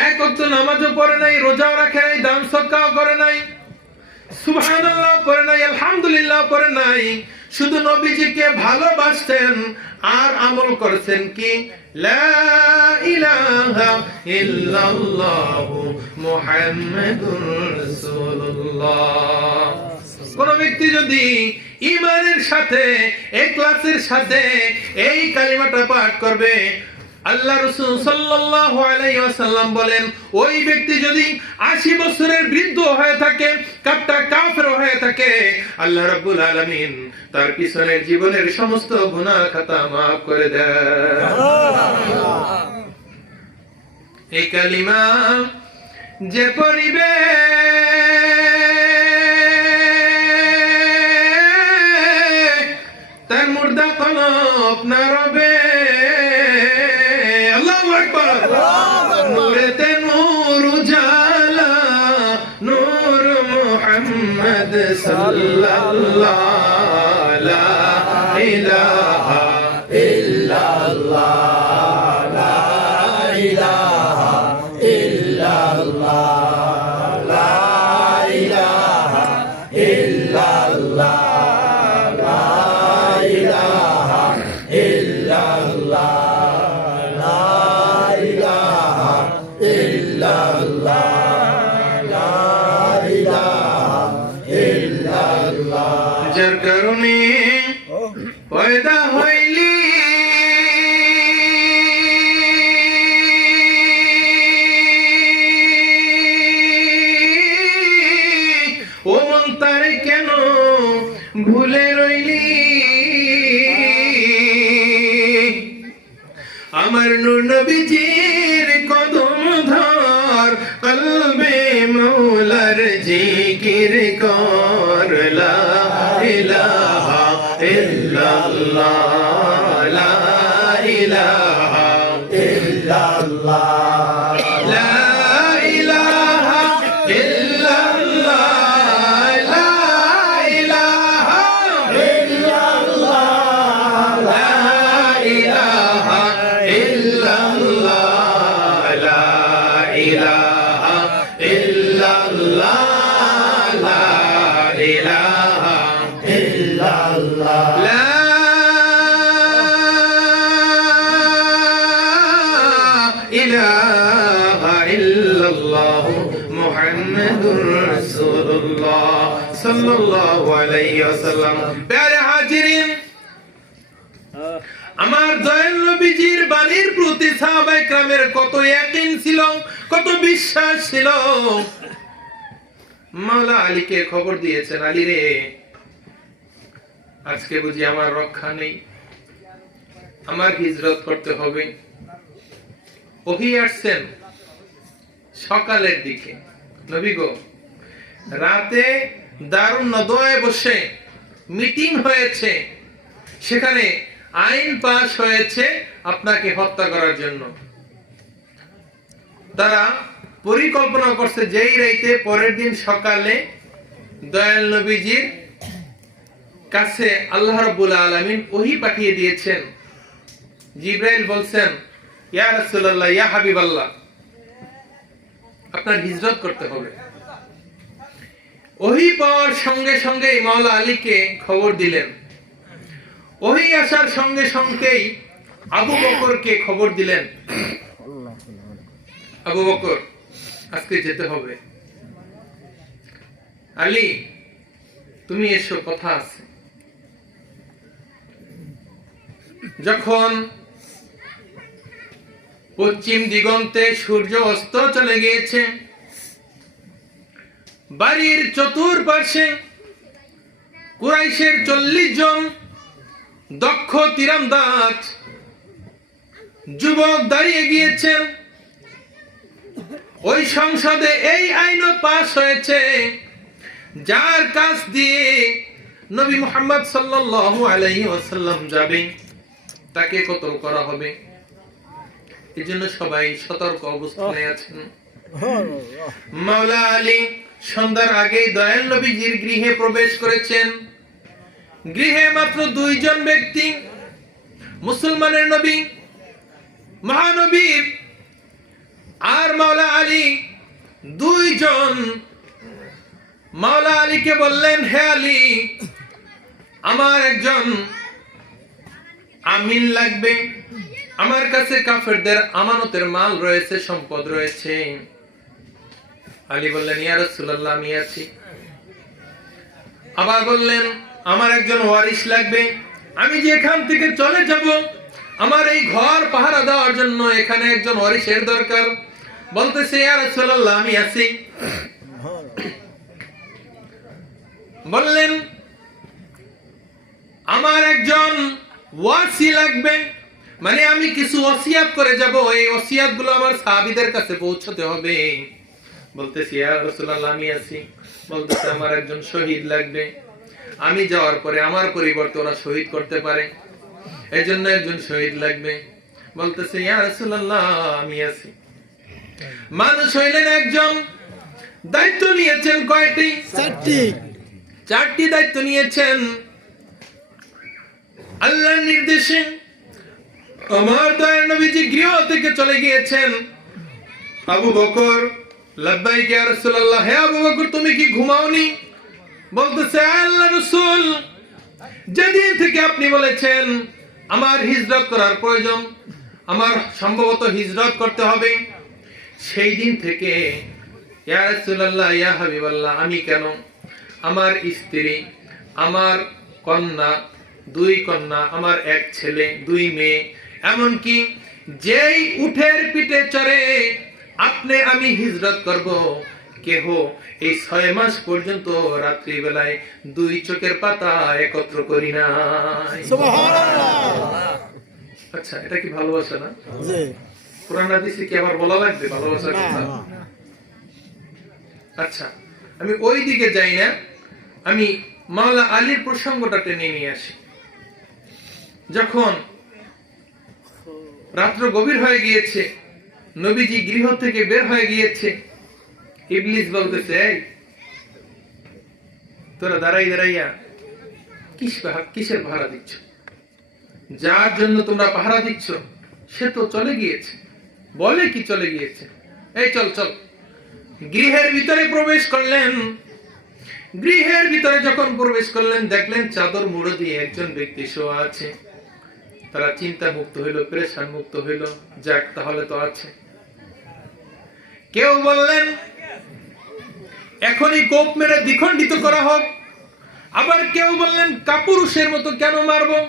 1 ওয়াক্ত নামাজও পড়ে নাই, রোজাও রাখে নাই, দান সদকাও করে নাই, সুবহানাল্লাহ পড়ে নাই, আলহামদুলিল্লাহ পড়ে নাই, শুধু নবীজিকে ভালোবাসতেন আর আমল করেছেন কি? লা ইলাহা ইল্লাল্লাহু মুহাম্মাদুর রাসূলুল্লাহ। কোন ব্যক্তি যদি ঈমানের সাথে, ইখলাসের সাথে এই কালিমাটা পাঠ করবে, আল্লাহ রাসূল সাল্লাল্লাহু আলাইহি ওয়াসাল্লাম বলেন, ওই ব্যক্তি যদি 80 বছরের বৃদ্ধ হয়ে থাকে, কাফটা কাফের হয়ে থাকে, আল্লাহ রাব্বুল আলামিন তার পিছনের জীবনের সমস্ত গুনাহ খাতা maaf করে দেন। এই কালিমা যে পড়িবে তার মুর্দা কলব না রবে। আল্লাহু আকবার। নূরেতে নূর উজালা, নূর মুহাম্মদ সাল্লাল্লাহু লা ইলাহা ইল্লাল্লাহ, লা ইলাহা ইল্লাল্লাহ, লা ইলাহা ইল্লাল্লাহ, লা ইলাহা ইল্লাল্লাহ, লা ইলাহা ইল্লাল্লাহ, লা ইলাহা ইল্লাল্লাহ। যার কারণে পয়দা হইলি ও মন তারে কেন ভুলে রইলি, আমার নূর নবীজির কদম ধর, কলবে মৌলার জিকির কর, লা ইলাহা ইল্লাল্লাহ, লা ইলাহা ইল্লাল্লাহ, লা ইলাহা ইল্লাল্লাহ, লা ইলাহা ইল্লাল্লাহ, লা ইলাহা ইল্লাল্লাহ, লা ইলাহা ইল্লাল্লাহ, লা ইলাহা ইল্লাল্লাহ, লা ইলাহা ইল্লাল্লাহ মুহাম্মাদুর রাসূলুল্লাহ সাল্লাল্লাহু আলাইহি ওয়াসাল্লাম। প্যারে হাজিরিন, আমার দয়াল নবীজির বাণীর প্রতি সাহাবায়ে কেরামের কত ইয়াকিন ছিল, কত বিশ্বাস ছিল। মাওলা আলীকে খবর দিয়েছেন, আলী রে আজকে বুঝি আমার রক্ষা নেই, আমার হিজরত করতে হবে। ওহী আসছেন সকালের দিকে, নবী গো রাতে দারুন নদওয়ায় বসে মিটিং হয়েছে, সেখানে আইন পাস হয়েছে আপনাকে হত্যা করার জন্য। তারা পরিকল্পনা করছে যেই রাইতে পরের দিন সকালে দয়াল নবীজির কাছে আল্লাহ রাব্বুল আলামিন ওহী পাঠিয়ে দিয়েছেন। জিবরাইল বলছেন, ইয়া রাসূলুল্লাহ, ইয়া হাবিবাল্লাহ, আপনার হিজরত করতে হবে। ওহী পাওয়ার সঙ্গে সঙ্গে মাওলা আলীকে খবর দিলেন। ওহী আসার সঙ্গে সঙ্গেই আবু বকরকে খবর দিলেন, আবু বকর আজকে যেতে হবে। আলী তুমি এসো, কথা আছে। যখন পশ্চিম দিগন্তে সূর্য অস্ত চলে গিয়েছে, বাড়ির চতুর্পাশে কুরাইশের 40 জন দক্ষ তীরন্দাজ যুবক দাঁড়িয়ে গিয়েছেন। ওই সংসদে এই আইনও পাস হয়েছে, যার কাছ দিয়ে নবী মুহাম্মদ সাল্লাল্লাহু আলাইহি ওয়াসাল্লাম যাবে তাকে কতল করা হবে। এজন্য সবাই সতর্ক অবস্থানে আছেন। মাওলা আলী সন্ধ্যার আগে দয়াল নবীজির গৃহে প্রবেশ করেছেন। গৃহে মাত্র 2 জন ব্যক্তি, মুসলমানের নবী মহানবী আর মাওলা আলী 2 জন। মাওলা আলীকে বললেন, হে আলী, আমার একজন আমিন লাগবে, আমার কাছে কাফেরদের আমানতের মাল রয়েছে, সম্পদ রয়েছে। আলী বললেন, ইয়া রাসূলুল্লাহ, আমি আছি। আবার বললেন, আমার একজন ওয়ারিশ লাগবে, আমি যে এখান থেকে চলে যাব আমার এই ঘর পাহারা দেওয়ার জন্য এখানে একজন ওয়ারিশের দরকার। বলতেছে ইয়া রাসূলুল্লাহ আমি আছি। বললেন আমার একজন ওয়াসি লাগবে, মানে আমি কিছু ওসিয়াত করে যাব, এই ওসিয়াত গুলো আমার সাহাবীদের কাছে পৌঁছতে হবে। বলতেছি ইয়া রাসূলুল্লাহ আমি আছি। বলতেছে আমার একজন শহীদ লাগবে, আমি যাওয়ার পরে আমার পরিবর্তে ওরা শহীদ করতে পারে, এজন্য একজন শহীদ লাগবে। বলতেছে ইয়া রাসূলুল্লাহ আমি আছি। মানুষ হইলেন একজন, দায়িত্ব নিয়েছেন কয়টি? চারটি দায়িত্ব নিয়েছেন আল্লাহর নির্দেশে। আমার দয়ার নবীজি গৃহ থেকে চলে গিয়েছেন। আবু বকর লাব্বাইক ইয়া রাসূলুল্লাহ, হে আবু বকর তুমি কি ঘুমাওনি? বলতেছে আল্লাহর রাসূল যেদিন থেকে আপনি বলেছেন আমার হিজরত করার প্রয়োজন, আমার সম্ভবত হিজরত করতে হবে, সেই দিন থেকে ইয়া রাসূলুল্লাহ ইয়া হাবিবাল্লাহ আমি কেন, আমার স্ত্রী, আমার কন্যা, 2 কন্যা, আমার 1 ছেলে, 2 মেয়ে, এমনকি যেই উটের পিঠে চড়ে আপনি আমি হিজরত করব, কেহ এই 6 মাস পর্যন্ত রাত্রি বেলায় 2 চোখের পাতা একত্র করি নাই। সুবহানাল্লাহ। আচ্ছা এটা কি ভালোবাসা না? জি। কোরআন হাদিসে কি আবার বলা লাগবে ভালোবাসার কথা? আচ্ছা আমি ওই দিকে যাই না, আমি মাওলা আলীর প্রসঙ্গটা টেনে নিয়ে আসি। যখন রাত্র গভীর হয়ে গিয়েছে, নবীজি গৃহ থেকে বের হয়ে গিয়েছে, ইবলিস বলতেছে এই তোরা দাঁড়াইয়া কিসের পাহারা দিচ্ছ? যার জন্য তোমরা পাহারা দিচ্ছ সে তো চলে গিয়েছে। বলে কি চলে গিয়েছে? এই চল চল। গৃহের ভিতরে প্রবেশ করলেন। গৃহের ভিতরে যখন প্রবেশ করলেন দেখলেন চাদর মুড়ো দিয়ে একজন ব্যক্তি শোয়া আছে। তারা চিন্তা মুক্ত হইল, পেরেশান মুক্ত হইল, যাক তাহলে তো আছে। কেউ বললেন এখনই কোপ মেরে দ্বিখণ্ডিত করা হোক, আবার কেউ বললেন কাপুরুষের মতো কেন মারবো,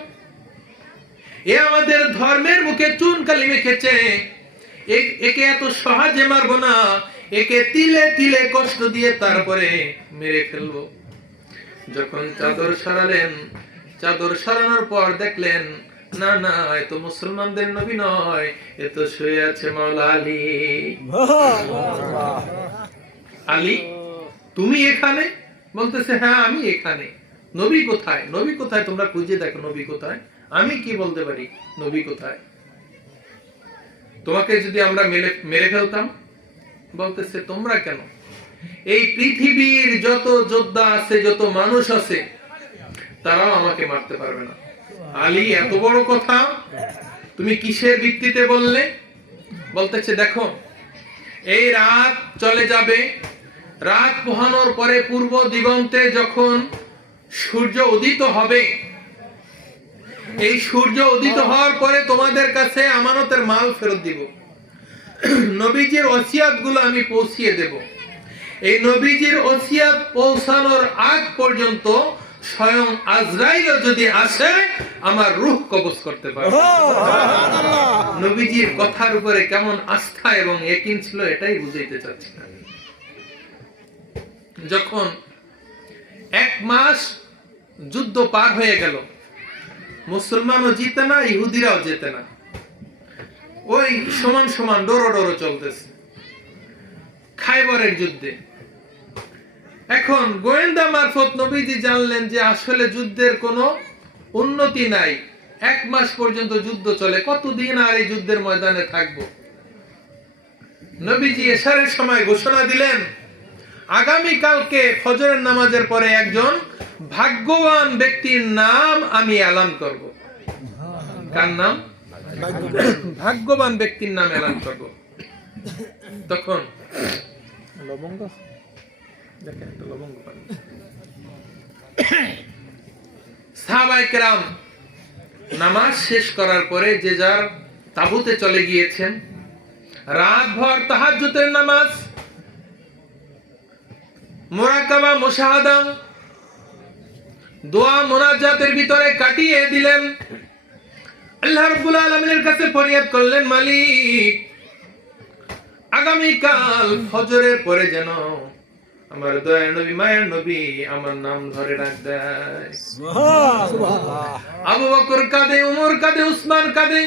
এ আমাদের ধর্মের মুখে চুন কালি মেখেছে, একে এত সহজে মারবো না, একে তিলে তিলে কষ্ট দিয়ে তারপরে মেরে ফেলবো। যখন চাদর সরালেন, চাদর সরানোর পর দেখলেন না না এ তো মুসলমানদের নবী নয়, এ তো শুয়ে আছে মাওলা আলী। আলী তুমি এখানে? বলতেছে হ্যাঁ আমি এখানে। নবী কোথায়? নবী কোথায় তোমরা খুঁজে দেখো, নবী কোথায়? আমি কি বলতে পারি নবী কোথায়? তোমাকে যদি আমরা মেরে ফেলতাম? বলতেছে তোমরা কেন, এই পৃথিবীর যত যোদ্ধা আছে, যত মানুষ আছে, তারাও আমাকে মারতে পারবে না। আলী এত বড় কথা তুমি কিসের ভিত্তিতে বললে? বলতেছে দেখো এই রাত চলে যাবে, রাত পোহানোর পরে পূর্ব দিগন্তে যখন সূর্য উদিত হবে, এই সূর্য উদিত হওয়ার পরে তোমাদের কাছে আমানতের মাল ফেরত দিব, নবীজির ওসিয়াত গুলো আমি পৌঁছিয়ে দেব। এই নবীজির ওসিয়াত পৌঁছানোর আগ পর্যন্ত স্বয়ং আজরাইল যদি আসে আমার রূহ কবজ করতে পারে। নবীজির কথার উপরে কেমন আস্থা এবং ইয়াকিন ছিল এটাই বুঝাইতে চাচ্ছি না। যখন 1 মাস যুদ্ধ পার হয়ে গেল, মুসলমানও জিতে না, ইহুদিরাও জিতে না, ওই সমান সমান ডরো ডরো চলতেছে খায়বরের যুদ্ধে। এখন গোয়েন্দা মারফত নবীজি জানলেন যে আসলে যুদ্ধের কোনো উন্নতি নাই, 1 মাস পর্যন্ত যুদ্ধ চলে, কতদিন আর এই যুদ্ধের ময়দানে থাকবো। নবীজি এশারের সময় ঘোষণা দিলেন আগামী কালকে ফজরের নামাজের পরে একজন ভাগ্যবান ব্যক্তির নাম আমি এলান করব। কার নাম? ভাগ্যবান ব্যক্তির নাম এলান করব। তখন লবঙ্গ দেখেন তো, লবঙ্গ পানি। সাহাবায়ে কেরাম নামাজ শেষ করার পরে যে যার তাঁবুতে চলে গিয়েছেন। রাতভর তাহাজ্জুদের নামাজ, মুরাকাবা, মুশাহাদা, দোয়া মোনাজাতের ভিতরে কাটিয়ে দিলেন। আল্লাহ রাব্বুল আলামিনের কাছে ফরিয়াদ করলেন, মালিক আগামীকাল ফজরের পরে যেন আমার দয়ার নবী মায়ের নবী আমার নাম ধরে ডাক দেয়। আবু বকর কাঁদে, ওমর কাঁদে, উসমান কাঁদে,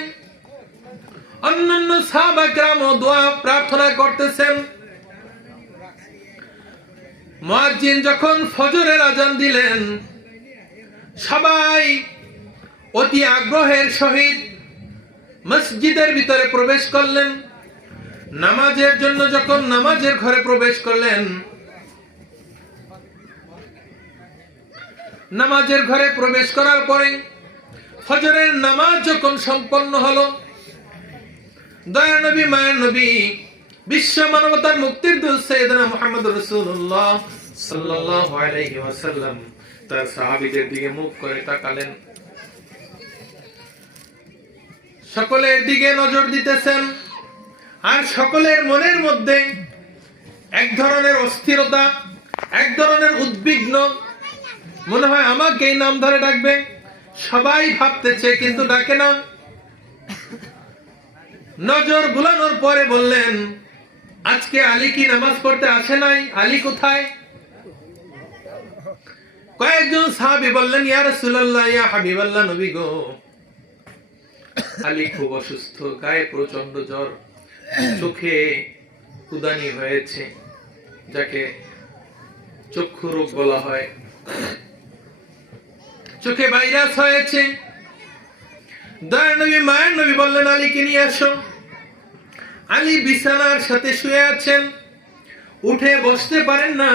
অন্যান্য সাহাবা কেরামও দোয়া প্রার্থনা করতেছেন। মুয়াজ্জিন যখন ফজরের আজান দিলেন, সবাই অতি আগ্রহের সহিত মসজিদের ভিতরে প্রবেশ করলেন। নামাজের জন্য যখন নামাজের ঘরে প্রবেশ করলেন, নামাজের ঘরে প্রবেশ করার পরে ফজরের নামাজ যখন সম্পন্ন হলো, দয়ার নবী মায়ের নবী বিশ্ব মানবতার মুক্তির দূত সাইয়েদনা মুহাম্মদুর রাসূলুল্লাহ সাল্লাল্লাহু আলাইহি ওয়াসাল্লাম তার সাহাবীদের দিকে মুখ করে তাকালেন। সকলের দিকে নজর দিতেছেন, আর সকলের মনের মধ্যে এক ধরনের অস্থিরতা, এক ধরনের উদ্বিগ্ন, মনে হয় আমাকে এই নাম ধরে ডাকবে। সবাই ভাবতেছে কিন্তু ডাকে না। নজর বুলানোর পরে বললেন, আজকে আলী কি নামাজ পড়তে আসে নাই? আলী কোথায়? কয়েকজন সাহাবী বললেন, ইয়া রাসূলুল্লাহ, ইয়া হাবিবাল্লাহ, নবী গো, আলী খুব অসুস্থ, গায়ে প্রচন্ড জ্বর, চোখে উদানি হয়েছে, যাকে চক্ষু রোগ বলা হয়, চোখে ভাইরাস হয়েছে। দয়ার নবী মায়ের নবী বললেন, আলীকে নিয়ে আসো। আলী বিছানার সাথে শুয়ে আছেন, উঠে বসতে পারেন না।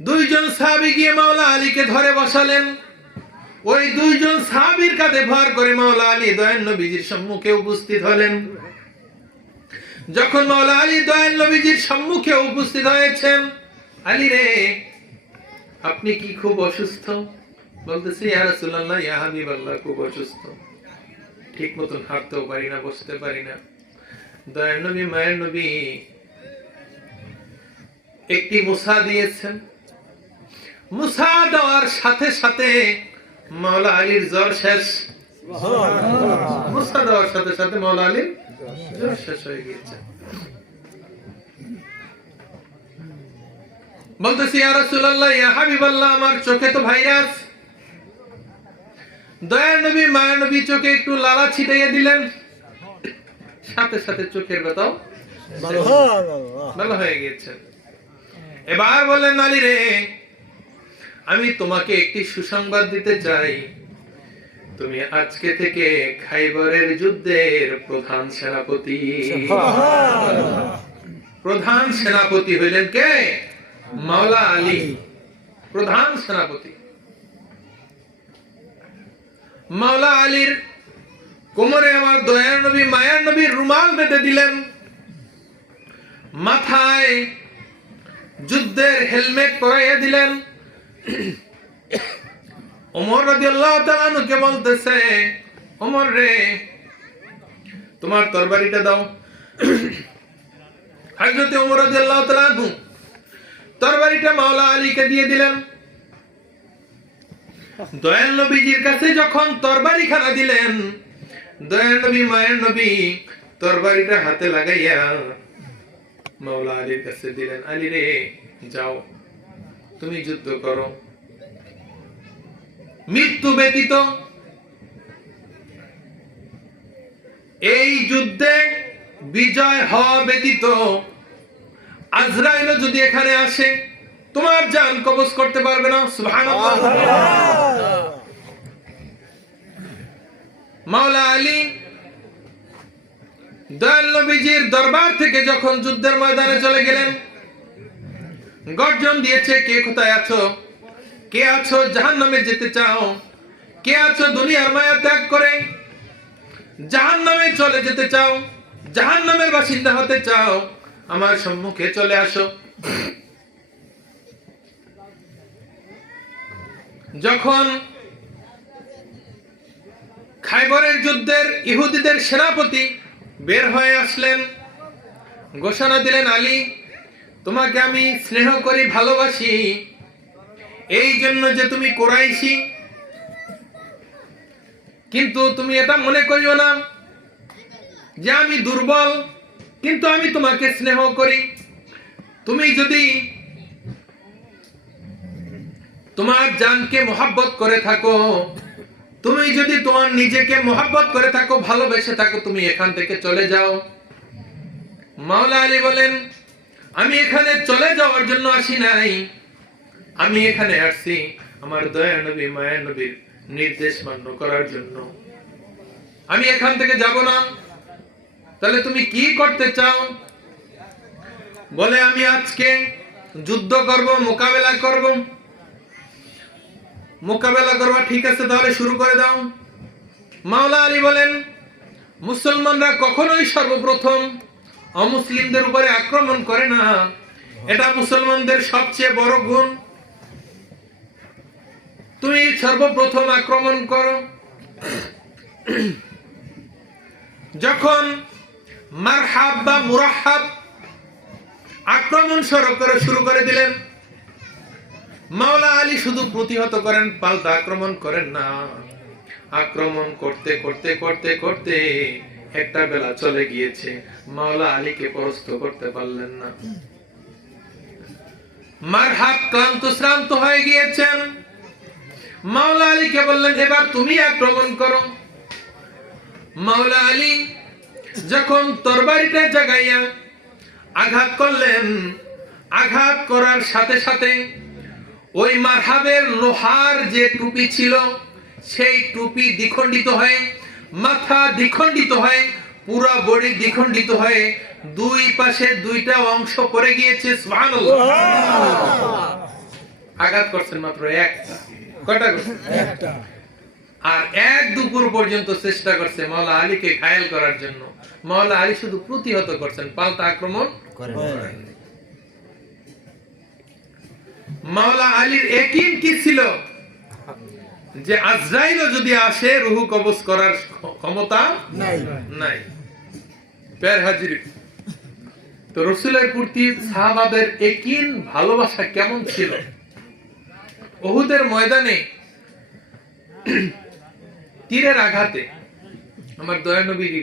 দুইজন সাহাবী গিয়ে মাওলা আলীকে ধরে বসালেন। ওই দুইজন সাহাবীর কাঁধে ভর করে মাওলা আলী দয়ার নবীজির সম্মুখে উপস্থিত হলেন। যখন মাওলা আলী দয়ার নবীজির সম্মুখে উপস্থিত হয়েছেন, আলী রে, আপনি কি খুব অসুস্থ? বলতেছে, ইয়া রাসূলুল্লাহ, ইয়া হাবিবাল্লাহ, খুব অসুস্থ, ঠিক মতন হাঁটতেও পারি না, বসতে পারি না। দয়ার নবী মায়ের নবী একটি মুসা দিয়েছেন। মুসা দেওয়ার সাথে সাথে মাওলা আলীর জ্বর শেষ। মুসা দেওয়ার সাথে সাথে মাওলা আলীর জ্বর শেষ হয়ে গিয়েছে। বলতেছি, ইয়া রাসূলুল্লাহ, ইয়া হাবিবাল্লাহ, আমার চোখে তো ভাইরাস। দয়ার নবী মায়ের নবী চোখে একটু লালা ছিটাইয়া দিলেন, সাথে সাথে চোখের ব্যথাও ভালো হয়ে গিয়েছে। এবার বললেন, আলী রে, আমি তোমাকে একটি সুসংবাদ দিতে চাই। তুমি আজকে থেকে খাইবরের যুদ্ধের প্রধান সেনাপতি। প্রধান সেনাপতি হইলেন কে? মাওলা আলী, প্রধান সেনাপতি। মাওলা আলীর কোমরে আমার দয়ার নবী মায়ার নবীর রুমাল বেঁধে দিলেন, মাথায় যুদ্ধের হেলমেট পরাইয়া দিলেন। ওমর রাদিয়াল্লাহু তাআলা আনহুকে বলতেছে, ওমর রে, তোমার তরবারিটা দাও। হযরত ওমর রাদিয়াল্লাহু তাআলা আনহু তরবারিটা মাওলা আলীকে দিয়ে দিলেন। দয়াল নবীজির কাছে যখন তরবারিখানা দিলেন, দয়াল নবী মায়ের নবী তরবারিটা হাতে লাগাইয়া মাওলা আলীর কাছে দিলেন। আলী রে, যাও, তুমি যুদ্ধ করো। মৃত্যু ব্যতীত এই যুদ্ধে বিজয় হওয়া ব্যতীত আজরাইল যদি এখানে আসে, তোমার জান কবজ করতে পারবে না। সুবহানাল্লাহ। মাওলা আলী দয়াল নবীজির দরবার থেকে যখন যুদ্ধের ময়দানে চলে গেলেন, গর্জন দিয়েছে, কে কোথায় আছো? কে আছো জাহান্নামে যেতে চাও? কে আছো দুনিয়ার মায়া ত্যাগ করে জাহান্নামে চলে যেতে চাও, জাহান্নামের বাসিন্দা হতে চাও? আমার সম্মুখে চলে আসো। যখন খাইবরের যুদ্ধের ইহুদিদের সেনাপতি বের হয়ে আসলেন, ঘোষণা দিলেন, আলী, তোমাকে আমি স্নেহ করি, ভালোবাসি, এই জন্য যে তুমি কুরাইশি, কিন্তু তুমি এটা মনে করিও না যে আমি দুর্বল, কিন্তু আমি তোমাকে স্নেহ করি। তুমি যদি তোমার জানকে মহব্বত করে থাকো, তুমি যদি তোমার নিজেকে মহব্বত করে থাকো, ভালোবেসে থাকো, তুমি এখান থেকে চলে যাও। মাওলা আলী বলেন, আমি এখানে চলে যাওয়ার জন্য আসি নাই, আমি এখানে আসছি আমার দয়া নবী মায়া নবীর নির্দেশ মান্য করার জন্য। আমি এখান থেকে যাব না। তাহলে তুমি কি করতে চাও? বলে, আমি আজকে যুদ্ধ করব, মোকাবেলা করব। মোকাবেলা করবা, ঠিক আছে, তাহলে শুরু করে দাও। মাওলা আলী বলেন, মুসলমানরা কখনোই সর্বপ্রথম অমুসলিমদের উপরে আক্রমণ করে না, এটা মুসলমানদের সবচেয়ে বড় গুণ। তুমি সর্বপ্রথম আক্রমণ করো। যখন মারহাব বা মুরাহাব আক্রমণ শুরু করে দিলেন, মাওলা আলী শুধু প্রতিহত করেন, পাল্টা আক্রমণ করেন না। আক্রমণ করতে করতে করতে করতে একটা বেলা চলে গিয়েছে, মাওলা আলীকে পরাস্ত করতে পারলেন না। মারহাব ক্লান্ত শ্রান্ত হয়ে গিয়েছেন। মাওলা আলীকে বললেন, এবার তুমি আক্রমণ করো। মাওলা আলী যখন তরবারিটা জাগাইয়া আঘাত করলেন, আঘাত করার সাথে সাথে ওই মারহাবের লোহার যে টুপি ছিল, সেই টুপি দ্বিখণ্ডিত হয়ে, মাথা দ্বিখণ্ডিত হয়ে, পুরো বডি দ্বিখণ্ডিত হয়ে দুই পাশে দুইটা অংশ পড়ে গিয়েছে। সুবহানাল্লাহ। আঘাত করছেন মাত্র একটা। কয়টা করছেন? একটা। আর এক দুপুর পর্যন্ত চেষ্টা করছে মাওলা আলীকে ঘায়েল করার জন্য। মাওলা আলী শুধু প্রতিহত করছেন, পাল্টা আক্রমণ করেন। মাওলা আলীর ইয়াকিন কি ছিল? যে আজরাইল যদি আসে, রূহ কবজ করার ক্ষমতা নাই। প্যার হাজির। তো রাসূলের প্রতি সাহাবাদের ইয়াকিন, ভালোবাসা কেমন ছিল? উহুদের ময়দানে তীরের আঘাতে আমার দয়া নবীর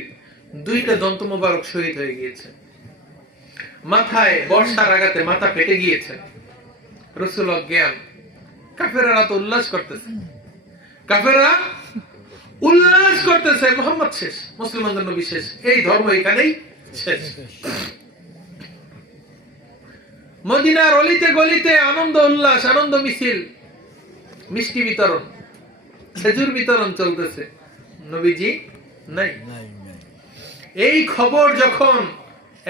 দুইটা দন্ত মোবারক শহীদ হয়ে গিয়েছে। মাথায় বর্ষার আঘাতে মাথা ফেটে গিয়েছে। রাসূল অজ্ঞান। কাফেররা তো উল্লাস করতেছে, কাফেররা উল্লাস করতেছে, মুহাম্মদ শেষ, মুসলমানদের নবী শেষ, এই ধর্ম এখানেই শেষ। মদিনার অলিতে গলিতে আনন্দ উল্লাস, আনন্দ মিছিল, মিষ্টি বিতরণ, খেজুর বিতরণ চলতেছে, নবীজি নাই। এই খবর যখন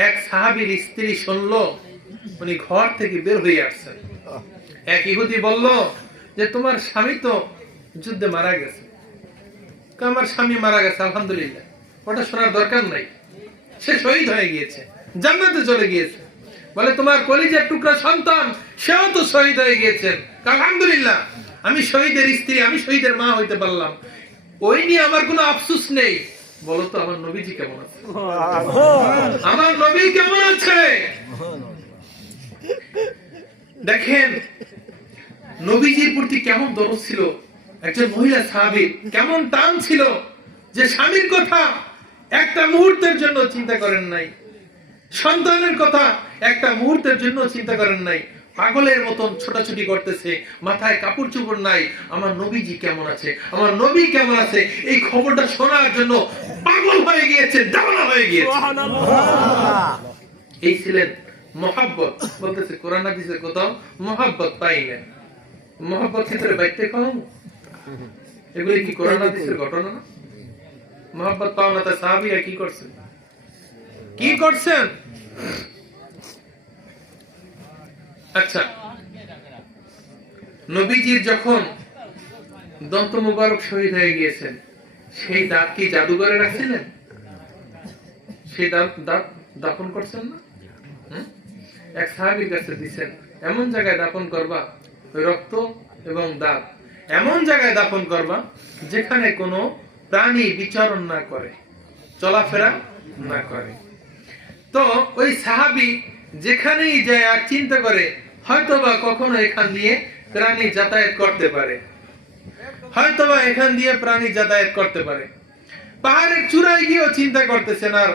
এক সাহাবীর স্ত্রী শুনলো, উনি ঘর থেকে বের হয়ে আসছেন। এক ইহুদি বলল যে, তোমার স্বামী তো যুদ্ধে মারা গেছে। আমার স্বামী মারা গেছে, আলহামদুলিল্লাহ, ওটা শোনার দরকার নাই, সে শহীদ হয়ে গিয়েছে, জান্নাতে চলে গিয়েছে। বলে, তোমার কলিজার টুকরা সন্তান, সেও তো শহীদ হয়ে গিয়েছেন, আলহামদুলিল্লাহ, আমি শহীদের স্ত্রী, আমি শহীদের মা হইতে পারলাম, ওই নিয়ে আমার কোনো আফসোস নেই। বলো তো আমার নবীজি কেমন আছে? আমার নবী কেমন আছে? দেখেন নবীজির প্রতি কেমন দরদ ছিল। একজন মহিলা সাহাবী কেমন টান ছিল, যে স্বামীর কথা একটা মুহূর্তের জন্য চিন্তা করেন নাই, সন্তানের কথা একটা মুহূর্তের জন্য চিন্তা করেন নাই। পাগলের মতন ছোটাছুটি করতেছে, মাথায় কাপড় চোপড় নাই। আমার নবীজি কেমন আছে, আমার নবী কেমন আছে, এই খবরটা শোনার জন্য পাগল হয়ে গিয়েছে, দেওয়ানা হয়ে গিয়েছে। এই ছিলেন মহব্বত। বলতেছে কোরআন হাদিসে কোথাও মহব্বত পাই না। মহব্বত ভিতরে বাইতে কম, এগুলি কি কোরআন হাদিসের ঘটনা না? মহব্বত পাও না, তা সাহাবীরা কি করছেন? কি করছেন? আচ্ছা, নবীজির যখন দন্ত মুবারক শহীদ হয়ে গিয়েছেন, সেই দাঁত কি জাদুঘরে রাখছিলেন? সেই দাঁত দাফন করছেন না? এক সাহাবীর কাছে দিচ্ছেন, এমন জায়গায় দাফন করবা, ওই রক্ত এবং দাঁত এমন জায়গায় দাফন করবা যেখানে কোনো প্রাণী বিচরণ না করে, চলাফেরা না করে। তো ওই সাহাবী যেখানেই যায় আর চিন্তা করে, হয়তো বা কখনো এখান দিয়ে প্রাণী যাতায়াত করতে পারে। হয়তোবা এখান দিয়ে প্রাণী যাতায়াত করতে পারে। পাহাড়ের চূড়ায় গিয়েও চিন্তা করতেছেন আর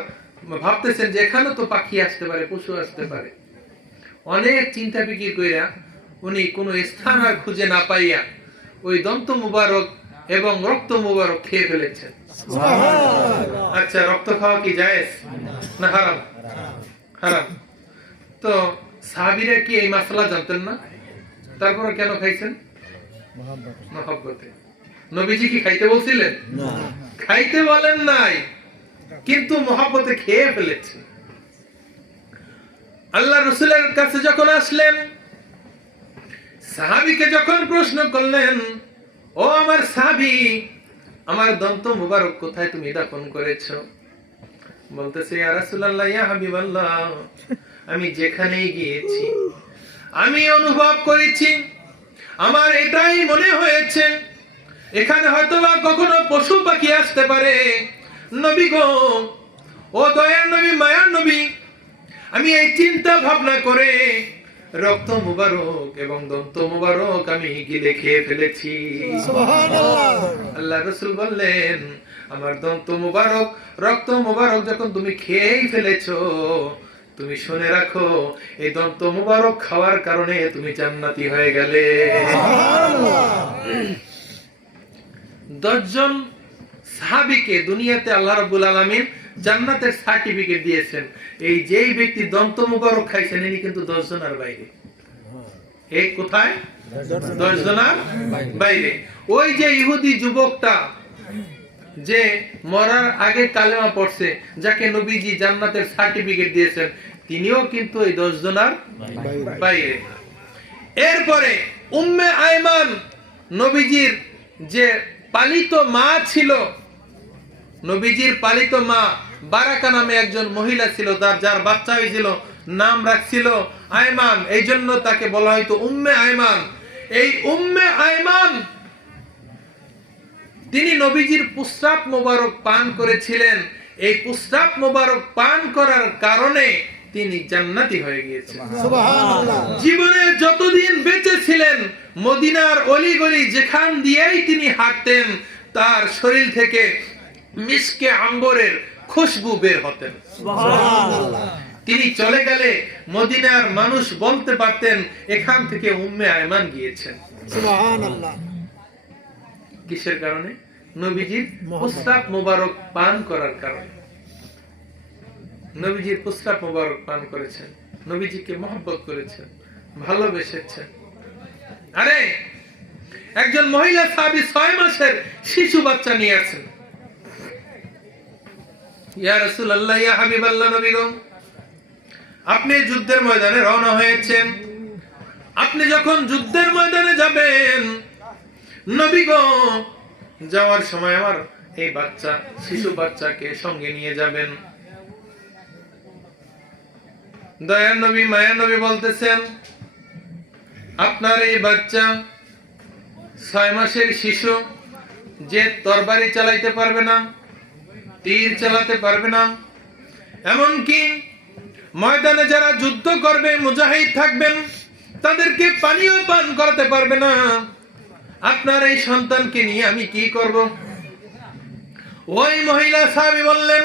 ভাবতেছেন যে এখানে তো পাখি আসতে পারে, পশু আসতে পারে। অনেক চিন্তা ফিকির কইরা উনি কোনো স্থান আর খুঁজে না পাইয়া ওই দন্ত মুবারক এবং রক্ত মুবারক খেয়ে ফেলেছেন। আচ্ছা, রক্ত খাওয়া কি জায়েজ না হারাম? হারাম। তো সাহাবীরা কি এই মাসলা জানতেন না? তারপরে কেন খাইছেন? মহব্বতে। নবীজি কি খাইতে বলছিলেন? না, খাইতে বলেন নাই, কিন্তু মহব্বতে খেয়ে ফেলেছেন। আল্লাহ রাসূলের কাছে যখন আসলেন, সাহাবীকে যখন প্রশ্ন করলেন, ও আমার সাহাবী, আমার দন্ত মুবারক কোথায় তুমি দাফন করেছো? বলতেছে, ইয়া রাসূলুল্লাহ, ইয়া হাবিবাল্লাহ, আমি যেখানেই গিয়েছি আমি অনুভব করেছি, আমার এটাই মনে হয়েছে এখানে হয়তোবা কখনো পশু পাখি আসতে পারে। নবী গো, ও দয়ার নবী, মায়ার নবী, আমি এই চিন্তা ভাবনা করে রক্ত মুবারক এবং দন্ত মুবারক আমি গিলে খেয়ে ফেলেছি। সুবহানাল্লাহ। আল্লাহ রাসূল বললেন, আমার দন্ত মুবারক, রক্ত মুবারক যখন তুমি খেয়েই ফেলেছো, তুমি শুনে রাখো, এই দন্ত মুবারক খাওয়ার কারণে তুমি জান্নাতি হয়ে গেলে। সুবহানাল্লাহ। 10 জন সাহাবীকে দুনিয়াতে আল্লাহ রাব্বুল আলামিন জান্নাতের সার্টিফিকেট দিয়েছেন। এই যেই ব্যক্তি দন্ত মুবারক খাইছেন, ইনি কিন্তু 10 জনের বাইরে। এই কোথায়? 10 জনের বাইরে। ওই যে ইহুদি যুবকটা যে মরার আগে কালেমা পড়ছে, যাকে নবীজি জান্নাতের সার্টিফিকেট দিয়েছেন, তিনিও কিন্তু এই 10 জনের বাইরে। এরপরে উম্মে আয়মান, নবীজির যে পালিত মা ছিল, নবীজির পালিত মা বারাকা নামে একজন মহিলা ছিল, যার বাচ্চা হয়েছিল, নাম রাখছিল আয়মান, এই জন্য তাকে বলা হয়তো উম্মে আয়মান। এই উম্মে আয়মান তিনি নবীজির পুস্রাব মোবারক পান করেছিলেন। এই পুস্রাব মোবারক পান করার কারণে তিনি জান্নাতি হয়ে গিয়েছেন। সুবহানাল্লাহ। জীবনে যতদিন বেঁচে ছিলেন, মদিনার অলিগলি যেখান দিয়েই তিনি হাঁটতেন, তার শরীর থেকে মিশকে আম্বরের খুশবু বের হতেন। সুবহানাল্লাহ। তিনি চলে গেলে মদিনার মানুষ বলতে পারতেন, এখান থেকে উম্মে আয়মান গিয়েছেন। সুবহানাল্লাহ। কিসের কারণে? নবীজির পুস্রাব মোবারক পান করার কারণে। নবীজির পুস্রাব মোবারক পান করেছেন, নবীজিকে মহব্বত করেছেন, ভালোবেসেছেন। আরে একজন মহিলা সাহাবী 6 মাসের শিশু বাচ্চা নিয়ে আসেন। ইয়া রাসূলুল্লাহ, ইয়া হাবিবাল্লাহ, নবী গো, আপনি যুদ্ধের ময়দানে রওনা হয়েছেন। আপনি যখন যুদ্ধের ময়দানে যাবেন, নবী গো, যাওয়ার সময় আমার এই বাচ্চা, শিশু বাচ্চাকে সঙ্গে নিয়ে যাবেন। দয়ার নবী, মায়ার নবী বলতেছেন, আপনার এই বাচ্চা 6 মাসের শিশু, যে তরবারি চালাইতে পারবে না, তীর চালাতে পারবে না, এমনকি ময়দানে যারা যুদ্ধ করবে, মুজাহিদ থাকবেন, তাদেরকে পানিও পান করাতে পারবে না। আপনার এই সন্তানকে নিয়ে আমি কি করব? ওই মহিলা সাহাবী বললেন,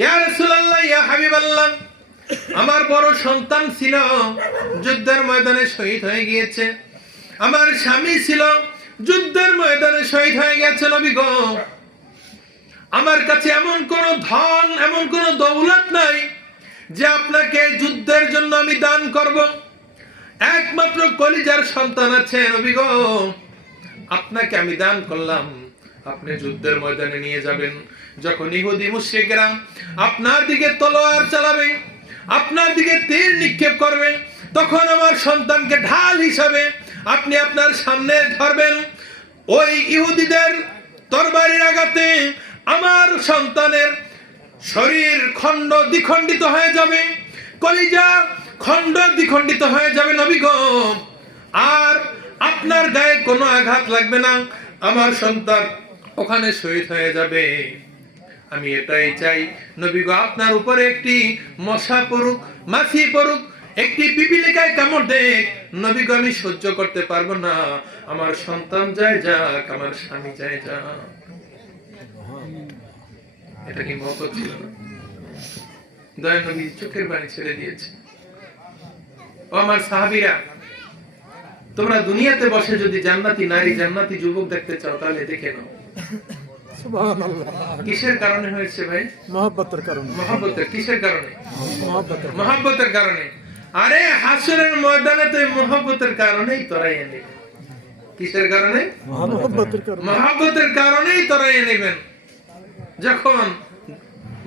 ইয়া রাসূলুল্লাহ, ইয়া হাবিবাল্লাহ, আমার বড় সন্তান ছিল, যুদ্ধের ময়দানে শহীদ হয়ে গিয়েছে। আমার স্বামী ছিল, যুদ্ধের ময়দানে শহীদ হয়ে গেছে। নবী গো, আমার কাছে এমন কোন ধন, এমন কোন দৌলত নাই যে আপনাকে যুদ্ধের জন্য আমি দান করব। একমাত্র কলিজার সন্তান আছে। নবী গো, আপনাকে আমি দান করলাম, আপনি যুদ্ধের ময়দানে নিয়ে যাবেন। যখন ইহুদি মুশরিকরা আপনার দিকে তলোয়ার চালাবে, আপনার দিকে তীর নিক্ষেপ করবে, তখন আমার সন্তানকে ঢাল হিসাবে আপনি আপনার সামনে ধরবেন। ওই ইহুদিদের তরবারির আঘাতে আমার সন্তানের শরীর খণ্ড দ্বিখণ্ডিত হয়ে যাবে, কলিজা খণ্ড দ্বিখণ্ডিত হয়ে যাবে। নবী গো, আর আপনার গায়ে কোনো আঘাত লাগবে না, আমার সন্তান ওখানে শহীদ হয়ে যাবে। আমি এটাই চাই নবী গো, আপনার উপরে একটি মশা পড়ুক, মাছি পড়ুক, একটি পিপিলিকায় কামড় দেয়, নবী গো আমি সহ্য করতে পারবো না, আমার সন্তান যায় যাক, আমার স্বামী যায় যাক। এটা কি মহব্বত ছিল না? দয়াল নবী চোখের পানি ছেড়ে দিয়েছে। ও আমার সাহাবীরা, তোমরা দুনিয়াতে বসে যদি জান্নাতি নারী, জান্নাতি যুবক দেখতে চাও, তাহলে দেখে নাও। সুবহানাল্লাহ। কিসের কারণে হয়েছে ভাই? মহব্বতের কারণে। মহব্বতের। কিসের কারণে? মহব্বতের। মহব্বতের কারণে। আরে হাসরের ময়দানে তো এই মহব্বতের কারণেই তরাইয়ে নেবেন। কিসের কারণে? মহব্বতের কারণে। মহব্বতের কারণেই তরাইয়ে নেবেন। যখন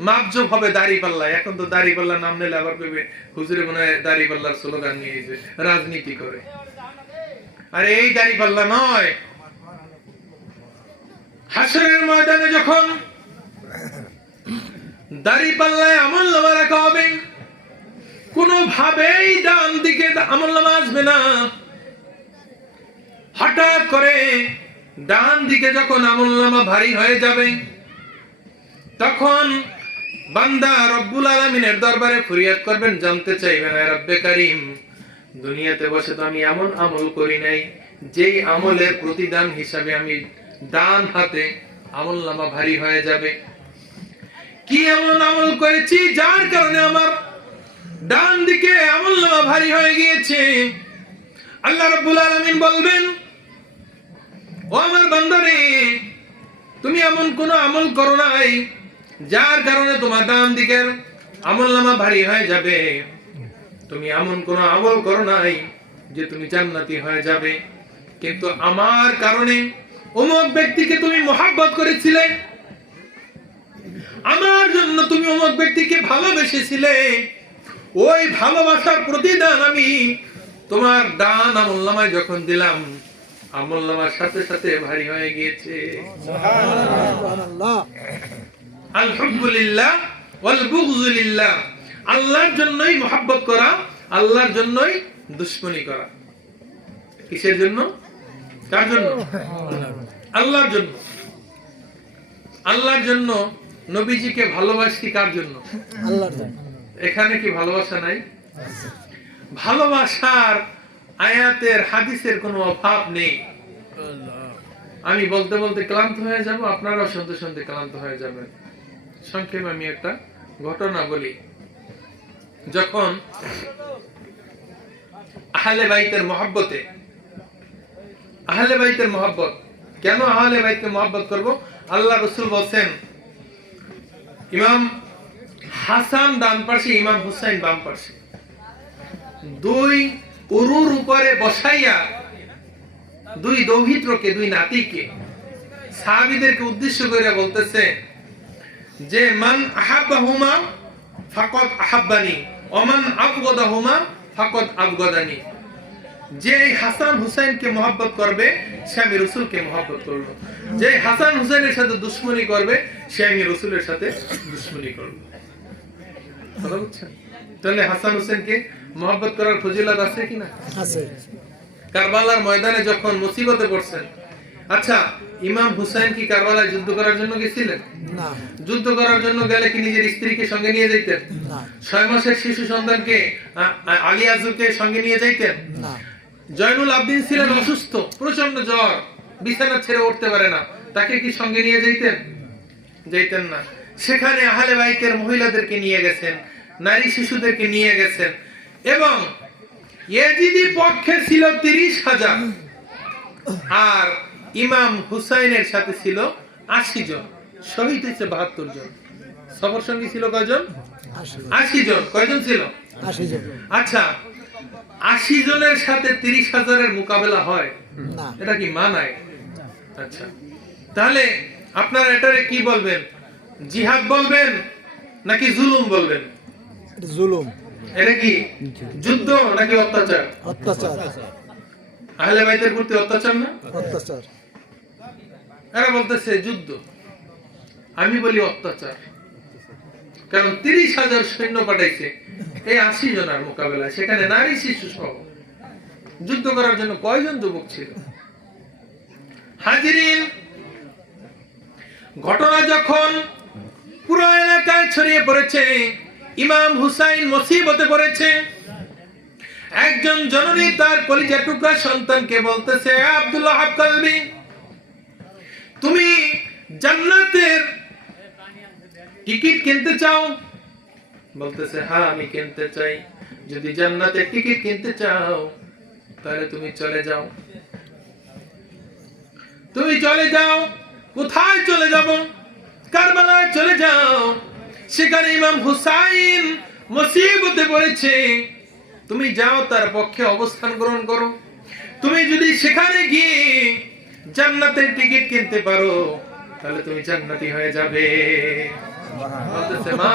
মাপজোপ হবে দাড়িপাল্লা, এখন তো দাড়িপাল্লা নাম নিলে আবার কইবে হুজুরে মনে হয় দাড়িপাল্লার স্লোগান নিয়ে এসে রাজনীতি করে। আরে এই দাড়িপাল্লা নয়, হাসরের ময়দানে যখন দাড়িপাল্লায় আমলনামা রাখা হবে, কোনোভাবেই ডান দিকে আমলনামা আসবে না। হঠাৎ করে ডান দিকে যখন আমলনামা ভারী হয়ে যাবে, তখন বান্দা রব্বুল আলামিনের দরবারে ফরিয়াদ করবেন, জানতে চাইবেন, হে রব্বে কারীম, দুনিয়াতে বসে তো আমি এমন আমল করি নাই যেই আমলের প্রতিদান হিসাবে আমি ডান হাতে আমলনামা ভারী হয়ে যাবে। কি এমন আমল করেছি যার কারণে আমার ডান দিকে আমলনামা ভারী হয়ে গিয়েছে? আল্লাহ রাব্বুল আলামিন বলবেন, ও আমার বান্দারে, তুমি এমন কোন আমল করো নাই যার কারণে তোমার ডান দিকের আমলনামা ভারী হয়ে যাবে। তুমি এমন কোন আমল করো নাই যে তুমি জান্নাতি হয়ে যাবে, কিন্তু আমার কারণে অমুক ব্যক্তিকে তুমি মহব্বত করেছিলে, আমার জন্য তুমি অমুক ব্যক্তিকে ভালোবেসেছিলে, ওই ভালোবাসার প্রতিদান আমি তোমার ডান আমলনামায় যখন দিলাম, আমলনামার সাথে সাথে ভারী হয়ে গিয়েছে। সুবহানাল্লাহ। আল হুব্বু লিল্লাহ ওয়াল বুগযু লিল্লাহ। আল্লাহর জন্যই মহব্বত করা, আল্লাহর জন্যই দুশমনি করা। কিসের জন্য? কার জন্য? আল্লাহর জন্য। আল্লাহর জন্য নবীজিকে ভালোবাসি কার জন্য? আল্লাহর জন্য। এখানে কি ভালোবাসা নাই? ভালোবাসার আয়াতের হাদিসের কোনো অভাব নেই। আমি বলতে বলতে ক্লান্ত হয়ে যাব, আপনারাও শুনতে শুনতে ক্লান্ত হয়ে যাবেন। সংক্ষেপে আমি একটা ঘটনা বলি। যখন আহলে বাইতের মহব্বতে, আহলে বাইতের মহব্বত, কেন আহলে বাইতকে মহব্বত করব? আল্লাহ রাসূল বলেন, ইমাম হাসান ডান পাশে, ইমাম হুসাইন বাম পাশে, দুই উরুর উপরে বসাইয়া দুই দৌহিত্রকে, দুই নাতিকে সাহাবীদেরকে উদ্দেশ্য করে বলতেছে যে, মান আহাব্বাহুমা ফাকাদ আহাব্বানি ওয়া মান আবগাদাহুমা ফাকাদ আবগাদানি। যে হাসান হুসাইনকে মহব্বত করবে সে আমি রাসূলকে মহব্বত করব, যে হাসান হুসাইনের সাথে দুশমনি করবে সে আমি রাসূলের সাথে দুশমনি করব। কথা বুঝছেন? তাহলে হাসান হুসাইনকে মহব্বত করার ফজিলত আছে কিনা? আছে। কারবালার ময়দানে যখন মুসিবতে পড়ছেন, আচ্ছা ইমাম হুসাইন কি কারবালায় যুদ্ধ করার জন্য গেছিলেন? না। যুদ্ধ করার জন্য গেলে কি নিজের স্ত্রীকে সঙ্গে নিয়ে যাইতেন? না। 6 মাসের শিশু সন্তানকে আলী আজুকে সঙ্গে নিয়ে যাইতেন? না। জয়নুল আবদিন ছিলেন অসুস্থ, প্রচন্ড জ্বর, বিছানা ছেড়ে উঠতে পারে না, তাকে কি সঙ্গে নিয়ে যাইতেন? যাইতেন না। সেখানে আহলে বাইতের মহিলাদেরকে নিয়ে গেছেন, নারী শিশুদেরকে নিয়ে গেছেন, এবং ইয়াজিদি পক্ষে ছিল 30,000 আর ইমাম হুসাইনের সাথে ছিল 80 জন, শহীদ হয়েছে 72 জন। সফর সঙ্গী ছিল কয়জন? 80 জন। কয়জন ছিল? 80 জন। আচ্ছা, 80 জনের সাথে 30,000-এর মোকাবেলা হয়? না। এটা কি মানায়? আচ্ছা, তাহলে আপনারা এটারে কি বলবেন? জিহাদ বলবেন নাকি জুলুম বলবেন? এটা জুলুম। এটা কি যুদ্ধ নাকি অত্যাচার? অত্যাচার। আহলে বাইতের প্রতি অত্যাচার না? অত্যাচার। এরা বলতেছে যুদ্ধ, আমি বলি অত্যাচার। কারণ 30,000 সৈন্য পাঠাইছে এই 80 জনের মোকাবেলায়, সেখানে নারী শিশু সহ। যুদ্ধ করার জন্য কয়জন যুবক ছিল? হাজিরিন, ঘটনা যখন পুরো এলাকায় ছড়িয়ে পড়েছে, ইমাম হুসাইন মুসিবতে পড়েছে, একজন জননী তার কলিজার টুকরা সন্তানকে বলতেছে, আব্দুল ওয়াহাব কালবি, তুমি জান্নাতের টিকিট কিনতে চাও? বলতেছে, হ্যাঁ আমি কিনতে চাই। যদি জান্নাতের টিকিট কিনতে চাও তাহলে তুমি চলে যাও। তুমি চলে যাও। কোথায় চলে যাব? কারবালায় চলে যাও। সেখানে ইমাম হুসাইন মুসিবতে পড়েছে। তুমি যাও, তার পক্ষে অবস্থান গ্রহণ করো। তুমি যদি সেখানে গিয়ে জান্নাতের টিকিট কিনতে পারো তাহলে তুমি জান্নাতি হয়ে যাবে। বলতেছে, মা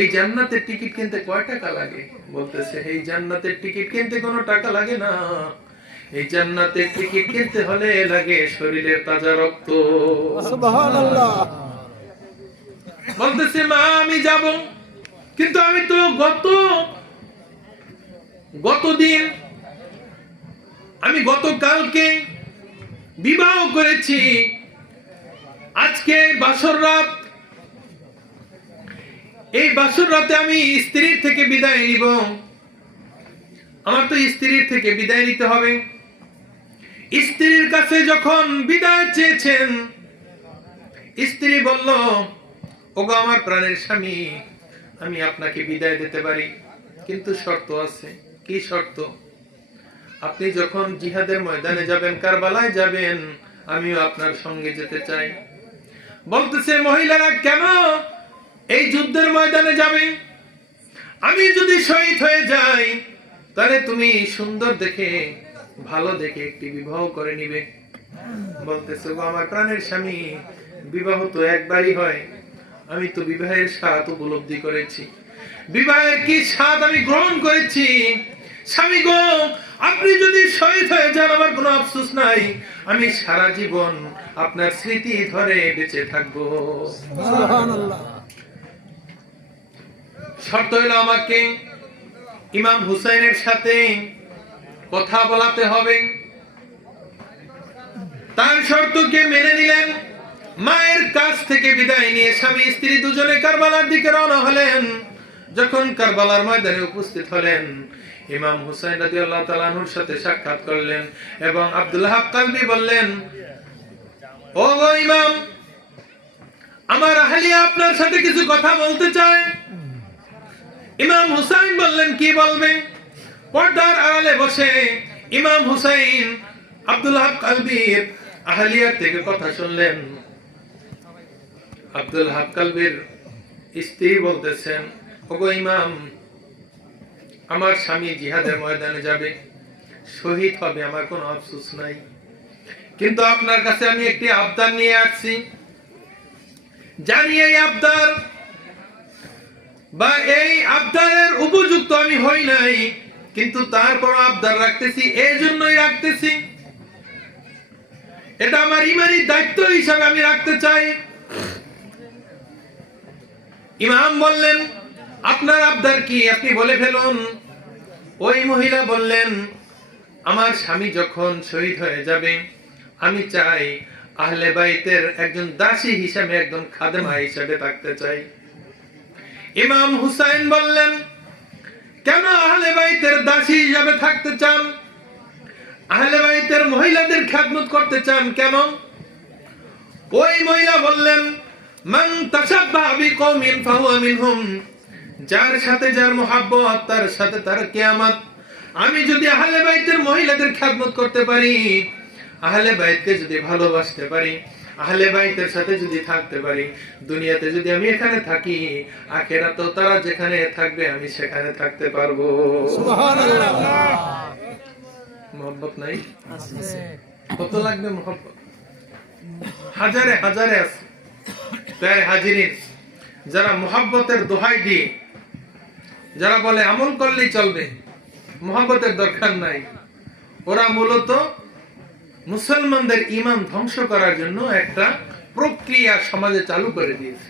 এই জান্নাতের টিকিট কিনতে কয় টাকা লাগে? বলতেছে, এই জান্নাতের টিকিট কিনতে কোনো টাকা লাগে না। এই জান্নাতের টিকিট কিনতে হলে লাগে শরীরের তাজা রক্ত। সুবহানাল্লাহ। বলতেছে, মা আমি যাব, কিন্তু আমি তো গতকালকে বিবাহ করেছি। আজকে বাসর রাত। এই বাসর রাতে আমি স্ত্রীর থেকে বিদায় নিব। আমার তো স্ত্রীর থেকে বিদায় নিতে হবে। স্ত্রীর কাছে যখন বিদায় চেয়েছেন, স্ত্রী বলল, ওগো আমার প্রাণের স্বামী, আমি আপনাকে বিদায় দিতে পারি, কিন্তু শর্ত আছে। কি শর্ত? আপনি যখন জিহাদের ময়দানে যাবেন, কারবালায় যাবেন, আমিও আপনার সঙ্গে যেতে চাই। বলতেছে, মহিলারা কেন এই যুদ্ধের ময়দানে যাবে? আমি যদি শহীদ হয়ে যাই তাহলে তুমি সুন্দর দেখে, ভালো দেখে একটি বিবাহ করে নিবে। বলতেছে, গো আমার প্রাণের স্বামী, বিবাহ তো একবারই হয়। আমি তো বিবাহের স্বাদ উপলব্ধি করেছি, বিবাহের কি স্বাদ আমি গ্রহণ করেছি। স্বামী গো, আপনি যদি শহীদ হয়ে যান আমার কোনো আফসোস নাই। আমি সারা জীবন আপনার স্মৃতি ধরে বেঁচে থাকবো। সুবহানাল্লাহ। শর্ত হলো আমাকে ইমাম হুসাইনের সাথে কথা বলাতে হবে। তার শর্তকে মেনে নিলেন। মায়ের কাছ থেকে বিদায় নিয়ে স্বামী স্ত্রী দুজনে কারবালার দিকে রওনা হলেন। যখন কারবালার ময়দানে উপস্থিত হলেন, ইমাম হুসাইন রাদিয়াল্লাহু তাআলা আনহুর সাথে সাক্ষাৎ করলেন এবং আব্দুল ওয়াহাব কালবি বললেন, ও গো ইমাম, আমার আহলিয়া আপনার সাথে কিছু কথা বলতে চায়। ইমাম হুসাইন বললেন, কি বলবেন? পর্দার আড়ালে বসে ইমাম হুসাইন আব্দুল ওয়াহাব কালবির আহলিয়ার থেকে কথা শুনলেন। আব্দুল ওয়াহাব কালবির স্ত্রী বলতেছেন, ওগো ইমাম, আমার স্বামী জিহাদের ময়দানে যাবে, শহীদ হবে, আমার কোনো আফসোস নাই, কিন্তু আপনার কাছে আমি একটি আবদার নিয়ে আসছি। জানি এই আবদার বা এই আবদারের উপযুক্ত আমি হই নাই, কিন্তু তারপর আবদার রাখতেছি, এই জন্যই রাখতেছি। এটা আমার ইমানি দায়িত্ব হিসাবে আমি রাখতে চাই। ইমাম বললেন, আপনার আবদার কি? আপনি বলে ফেলুন। ওই মহিলা বললেন, আমার স্বামী যখন শহীদ হয়ে যাবে, আমি চাই আহলে বাইতের একজন দাসী হিসেবে, একজন খাদেমা হিসেবে থাকতে চাই। ইমাম হুসাইন বললেন, কেন আহলে বাইতের দাসী হিসেবে থাকতে চান? আহলে বাইতের মহিলাদের খেদমত করতে চান কেন? ওই মহিলা বললেন, মান তাশাব্বাহা বিকওমিন ফাহুয়া মিনহুম, যার সাথে যার মুহাব্বত তার সাথে তার কিয়ামত। আমি যদি আহলে বাইতের মহিলাদের খেদমত করতে পারি, আহলে বাইতকে যদি ভালোবাসতে পারি, আহলে বাইতের সাথে যদি থাকতে পারি, দুনিয়াতে যদি আমি এখানে থাকি, আখিরাতেও তারা যেখানে থাকবে আমি সেখানে থাকতে পারবো। সুবহানাল্লাহ। মুহাব্বত নাই? কত লাগবে মুহাব্বত? হাজারে হাজারে আছে। তাই হাজিরিন, যারা মুহাব্বতের দোহাই দিয়ে, যারা বলে আমল করলেই চলবে, মুহাব্বতের দরকার নাই, ওরা মূলত মুসলমানদের ঈমান ধ্বংস করার জন্য একটা প্রক্রিয়া সমাজে চালু করে দিয়েছে।